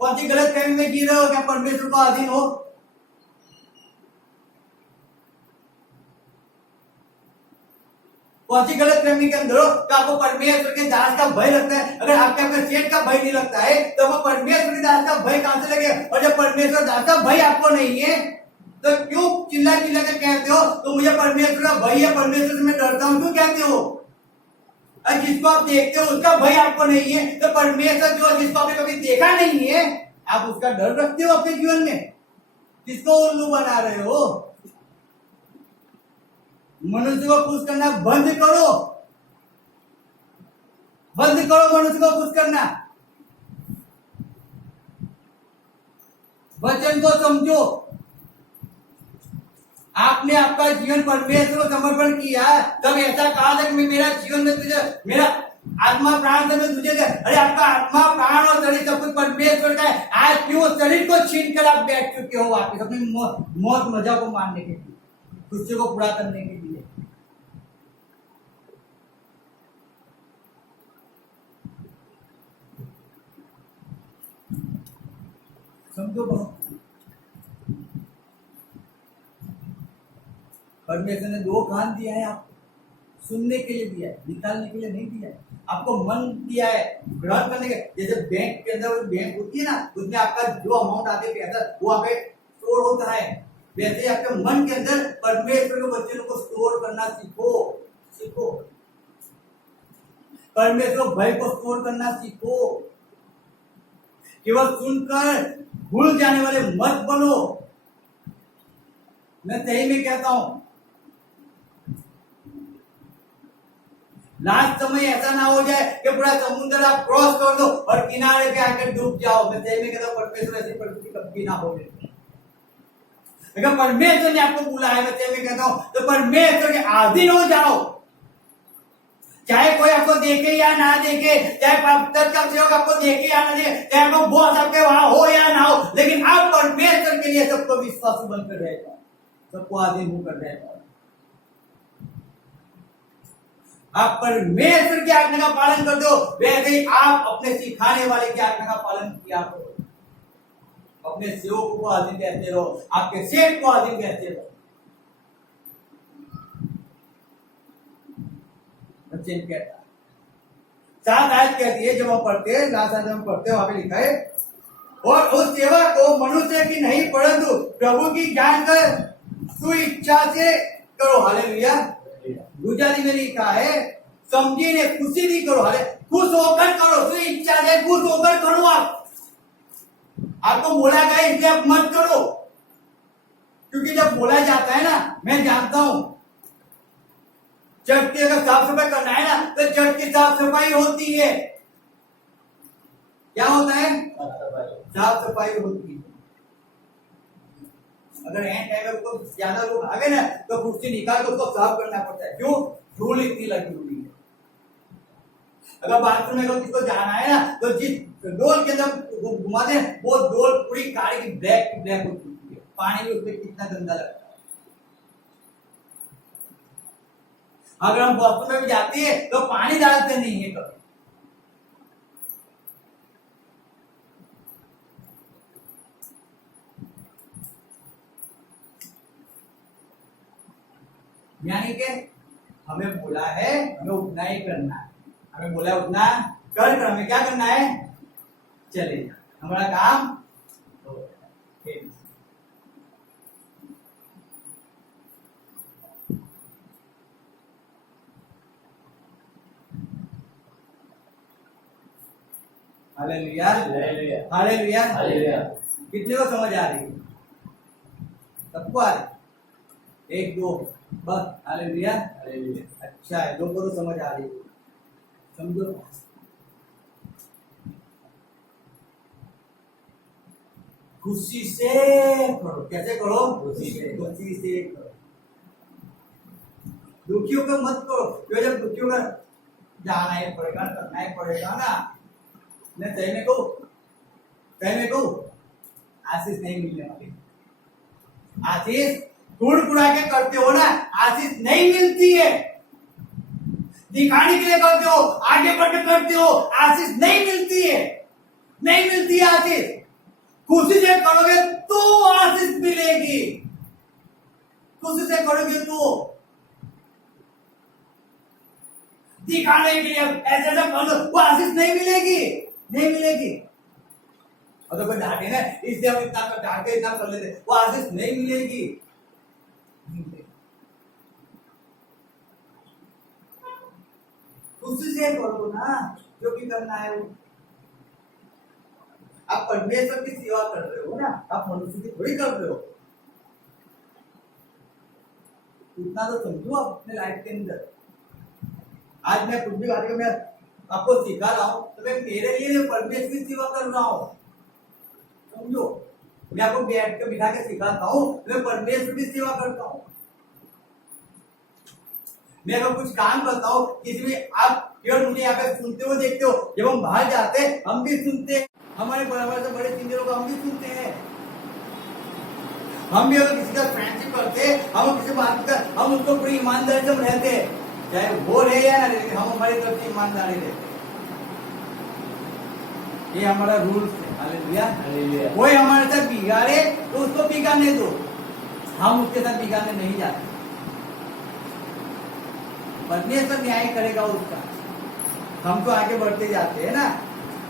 कौन सी गलत फहमी में जी रहे हो? क्या परमेश्वर को अधीन हो? कौन सी गलत फहमी के अंदर हो? तो आपको परमेश्वर के दास का भय लगता है। अगर आपके अपने सेठ का भय नहीं लगता है तो वो परमेश्वर के दास का भय कहां से लगे? और जब परमेश्वर दास का भय आपको नहीं है तो क्यों चिल्ला चिल्ला के कहते हो तो मुझे परमेश्वर का भय है, परमेश्वर से मैं डरता हूं, क्यों कहते हो? और जिसको आप देखते हो उसका भय आपको नहीं है, तो परमेश्वर जो जिसको आपने कभी देखा नहीं है आप उसका डर रखते हो अपने जीवन में? किसको उल्लू बना रहे हो? मनुष्य को खुश करना बंद करो, बंद करो मनुष्य को खुश करना। वचन को समझो। आपने आपका जीवन परमेश्वर को समर्पण किया, तब ऐसा कहा था कि मैं मेरा जीवन में तुझे, मेरा आत्मा प्राण से मैं तुझे दे। अरे आपका आत्मा प्राण और शरीर सब कुछ परमेश्वर का है। आज क्यों शरीर को छीन कर आप बैठ चुके हो वापिस अपनी मौत मजा को मारने के लिए, खुशी को पूरा करने के लिए? समझो बहुत। परमेश्वर ने 2 कान दिया है आपको, सुनने के लिए दिया है, निकालने के लिए नहीं दिया है। आपको मन दिया है ग्रहण करने के। जैसे बैंक के अंदर बैंक होती है ना, उसमें आपका जो अमाउंट आते हैं पैसा वो वहां पे स्टोर होता है, वैसे आपके मन के अंदर परमेश्वर के वचनों को स्टोर करना सीखो, सीखो। परमेश्वर भय को स्टोर करना सीखो। केवल सुनकर भूल जाने वाले मत बनो। मैं सही में कहता हूं, लास्ट समय ऐसा ना हो जाए कि पूरा समुद्र आप क्रॉस कर दो और किनारे पे आकर डूब जाओ। मैं सही में कहता हूं परमेश्वर ऐसी परिस्थिति कभी ना हो। लेकिन परमेश्वर ने आपको बुलाया है, मैं सही में कहता हूं तो परमेश्वर के अधीन हो जाओ। चाहे कोई आपको देखे या ना देखे, चाहे पास्टर का सेवक आपको देखे या ना देखे, चाहे आपको बॉस आपके वहां हो या ना हो, लेकिन आप परमेश्वर के लिए सबको विश्वास बनकर रहेगा, सबको अधीन होकर रहेगा। आप परमेश्वर की आज्ञा का पालन कर दो, वैसे ही आप अपने सिखाने वाले की आज्ञा का पालन किया करो। अपने सेवकों को अधीन रहते रहो, आपके सेठ को अधीन रहते रहो। बच्चे कहता 7 आयत कहती है, जब हम पढ़ते हैं, लास्ट आयत हम पढ़ते हैं, वहां पे लिखा है और उस सेवा को मनुष्य की नहीं परंतु प्रभु की जानकर सुइच्छा से करो। हालेलुया। गुजारी में लिखा है समझी ने खुशी नहीं करो, हाले खुश होकर करो, सुइच्छा से खुश होकर करो। आपको बोला गया इसलिए आप मत करो, क्योंकि जब बोला जाता है ना, मैं जानता हूं चर्च की अगर साफ सफाई करना है ना तो चर्च की साफ सफाई होती है। क्या होता है? साफ सफाई होती है। अगर एंड टाइम में उसको ज्यादा लोग आ गए ना तो कुर्सी निकाल कर उसको साफ करना पड़ता है। क्यों? धूल इतनी लगी हुई है। अगर बाथरूम में किसको जाना है ना तो जिस डोल के अंदर घुमाते हैं वो डोल पूरी काली की ब्लैक हो चुकी है, पानी भी उसमें कितना गंदा लगता है। अगर हम बाथरूम में भी जाते हैं तो पानी डालते नहीं है कभी। यानी कि हमें बोला है हमें उतना ही करना है, हमें बोला है उतना कर कर हमें क्या करना है, चले हमारा काम हो गया। Hallelujah, hallelujah, hallelujah. कितने को समझ आ रही है? सबको आ रही? 1 2 बस हालेलुया। अच्छा है, लोगों को तो समझ आ रही है, समझो। खुशी से करो। कैसे करो? खुशी से करो। दुखियों का मत करो, क्यों? जब दुखियों का जाना ही पड़ेगा, करना ही पड़ेगा ना। मैं सही में कहूँ आशीष नहीं मिलने वाली। आशीष कुड़ा के करते हो ना, आशीष नहीं मिलती है। दिखाने के लिए करते हो, आगे बढ़ के करते हो, आशीष नहीं मिलती है, नहीं मिलती है आशीष। खुशी से करोगे तो आशीष मिलेगी। खुशी से करोगे तो। दिखाने के लिए ऐसे ऐसा कर लो, वो आशीष नहीं मिलेगी, नहीं मिलेगी। और तो कोई डांटे ना, इसलिए हम इतना डांट के इतना कर लेते, वो आशीष नहीं मिलेगी। खुशी से करो ना, जो भी करना है वो। आप परमेश्वर की सेवा कर रहे हो ना, आप मनुष्य की थोड़ी कर रहे हो। इतना तो समझो आप अपने लाइफ के अंदर। आज मैं कुछ भी बात मैं आपको सिखा रहा हूँ, तो मैं मेरे लिए परमेश्वर की सेवा कर रहा हूँ, समझो। मैं आपको बैठ के बिठा के सिखाता हूँ, मैं परमेश्वर की सेवा करता हूँ। मैं अगर कुछ काम करता हूँ, किसी भी आप केवल मुझे यहाँ पे सुनते हो, देखते हो। जब हम बाहर जाते हैं हम भी सुनते हैं, हमारे बराबर से बड़े सीनियरों को हम भी सुनते हैं। हम भी अगर किसी का फ्रेंडशिप करते हैं, हम किसी बात कर, हम उसको पूरी ईमानदारी से रहते हैं, चाहे वो रहे या ना रहे, हम हमारी तरफ से ईमानदारी रहते। ये हमारा रूल है। हालेलुया। कोई हमारे साथ बिगाड़े तो उसको बिगाड़ने दो, हम उसके साथ बिगाड़ने नहीं जाते। परमेश्वर न्याय करेगा उसका, हम तो आगे बढ़ते जाते हैं ना।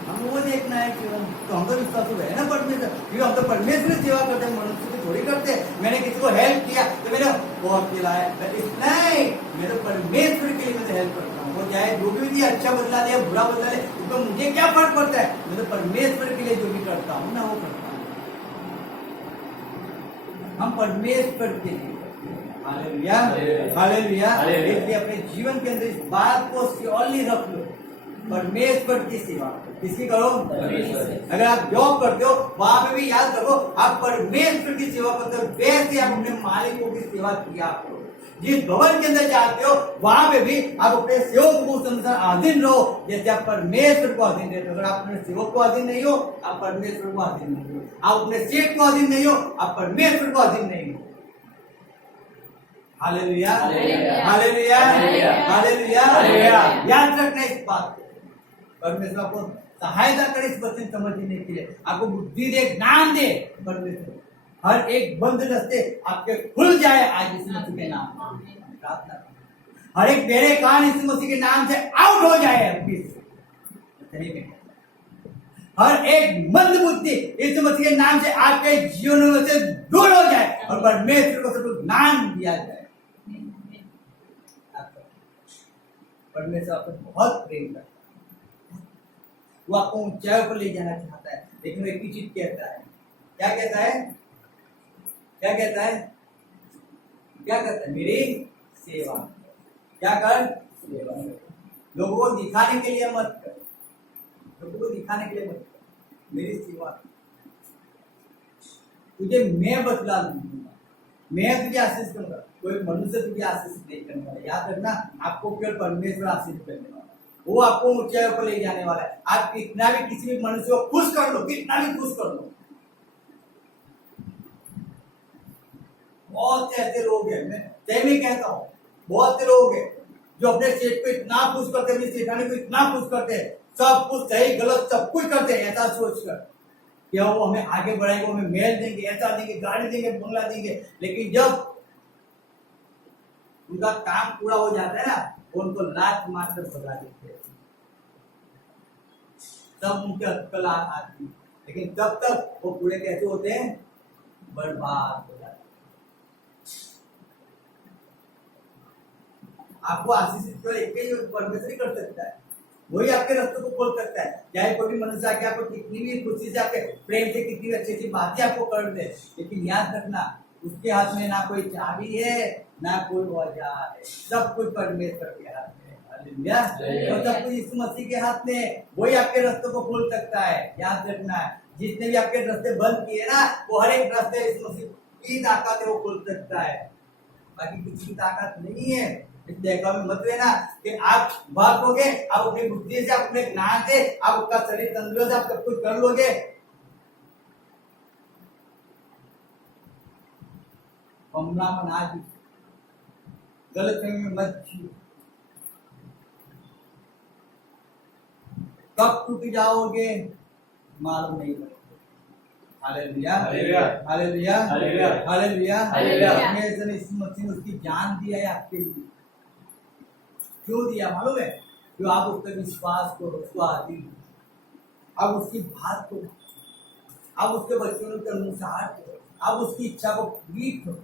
हम वो देखना है कि तो हम तो विश्वास है ना परमेश्वर, क्योंकि हम तो परमेश्वर की सेवा करते हैं, मनुष्य की थोड़ी करते हैं। मैंने किसी को हेल्प किया तो मैंने बहुत खिलाया, नहीं, मैं तो परमेश्वर के लिए मैं हेल्प करता हूँ। वो चाहे जो भी दिया, अच्छा बदला दे, बुरा बदला दे, तो मुझे क्या फर्क पड़ता है। मैं तो परमेश्वर के लिए जो भी करता हूँ ना, वो करता हूँ। हम परमेश्वर के लिए। Hallelujah, hallelujah. इसलिए अपने जीवन के अंदर इस बात को श्योरली रख लो, परमेश्वर की सेवा। किसकी करो? अगर आप जॉब करते हो, वहां पे भी याद रखो आप परमेश्वर की सेवा करते हो, वैसे आप अपने मालिकों की सेवा किया करो। जिस भवन के अंदर जाते हो, वहां पे भी आप अपने सेवक को उस अनुसार अधीन रहो, जैसे आप परमेश्वर को अधीन रहते हो। अगर आप अपने सेवक को अधीन नहीं हो, आप परमेश्वर को अधीन नहीं हो। आप अपने सेठ को अधीन नहीं हो, आप परमेश्वर को अधीन नहीं हो। Hallelujah, hallelujah, hallelujah. याद रखना इस बात को। परमेश्वर आपको सहायता करे इस वचन समझने के लिए, आपको बुद्धि दे, ज्ञान दे। परमेश्वर हर एक बंद रास्ते आपके खुल जाए आज यीशु मसीह के नाम में। प्रार्थना, हर एक बेरे कान यीशु मसीह के नाम से आउट हो जाए। हर एक मंद बुद्धि यीशु मसीह के नाम से आपके जीवन में से दूर हो जाए और परमेश्वर को सब ज्ञान दिया जाए। परमेश्वर आपको बहुत प्रेम करता है, वो आपको ऊंचाई पर ले जाना चाहता है, लेकिन एक ही चीज कहता है। क्या कहता है? क्या कहता है? क्या कहता है? मेरी सेवा। क्या कर? सेवा। लोगों को दिखाने के लिए मत कर, लोगों को दिखाने के लिए मत कर, मेरी सेवा। तुझे मैं बतला दूंगा, मैं तुझे आशीष करूंगा, कोई मनुष्य तुझे आशीष नहीं करने वाला। याद रखना, आपको केवल परमेश्वर आशीष करने वाला, वो आपको ऊंचाई पर ले जाने वाला है। आप कितना भी किसी भी मनुष्य को खुश कर लो, कितना भी खुश कर लो। बहुत से ऐसे लोग हैं, मैं सही में कहता हूँ, बहुत से लोग हैं जो अपने सेठ को इतना खुश करते हैं, अपनी सेठानी को इतना खुश करते हैं, सब कुछ सही गलत सब कुछ करते हैं, ऐसा सोचकर कि वो हमें आगे बढ़ाएंगे, हमें मेल देंगे, ऐसा देंगे, गाड़ी देंगे, बंगला देंगे। लेकिन जब उनका काम पूरा हो जाता है ना, उनको लात मारकर भगा देते हैं, तब उनके अक्ल आती है। लेकिन तब तक वो पूरे कैसे होते हैं? बर्बाद हो जाते हैं। आपको आशीष केवल एक ही परमेश्वर ही कर सकता है, वही आपके रास्तों को खोल सकता है। चाहे कोई भी मनुष्य आके आपको कितनी भी खुशी से, आपके प्रेम से कितनी अच्छी अच्छी बातें आपको कर दे, लेकिन याद रखना उसके हाथ में ना कोई चाबी है ना कोई औजार है, सब कुछ परमेश्वर के हाथ में है। हालेलुया। और सब कुछ यीशु मसीह के हाथ में है। वही आपके रास्तों को खोल सकता है, याद रखना है। जितने भी आपके रास्ते बंद किए ना, वो हर एक रास्ते यीशु मसीह की ताकत है, वो खोल सकता है, बाकी किसी की ताकत नहीं है। इसलिए में मत लेना कि आप भागोगे, आप अपनी बुद्धि से, अपने ज्ञान से, आप आपका शरीर तंदुरुस्त, आप सब कुछ कर लोगे। हमला मना दी, गलत फहमी में मत जियो। कब टूट जाओगे मालूम नहीं पड़ेगा। Hallelujah, hallelujah, hallelujah, hallelujah, hallelujah, hallelujah. परमेश्वर ने यीशु मसीह ने उसकी जान दिया है आपके लिए। क्यों दिया मालूम है? जो आप उस पर विश्वास करो, उसको आदि आप उसकी बात को, आप उसके बच्चों के अनुसार करो, आप उसकी इच्छा को पूरी करो।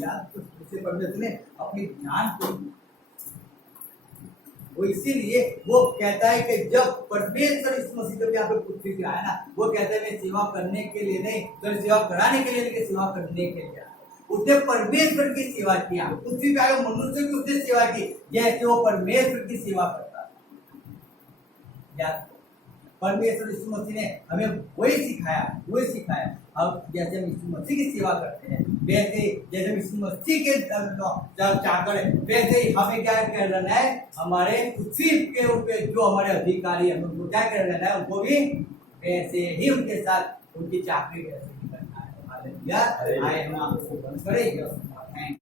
याद तो उसे परमेश्वर ने अपनी जान को दी। वो इसीलिए वो कहता है कि जब परमेश्वर इस मसीह जब यहाँ पे पृथ्वी पे आया ना, वो कहते हैं मैं सेवा करने के लिए नहीं, तो सेवा कराने के लिए, लेकिन सेवा करने के लिए आया। उसने परमेश्वर की सेवा किया, पृथ्वी पे आकर मनुष्य की उसने सेवा की, जैसे वो परमेश्वर की सेवा करता। याद परमेश्वर यीशु मसीह ने हमें वही सिखाया। अब जैसे हम यीशु मसीह की सेवा करते हैं, वैसे जैसे हम यीशु मसीह के चाकर है, वैसे ही हमें क्या करना है, हमारे पृथ्वी के ऊपर जो हमारे अधिकारी है, उनको क्या करना है, उनको भी वैसे ही उनके साथ उनकी चाकरी वैसे ही करना है। हालेलुया। आए हम आपको बंद करेंगे।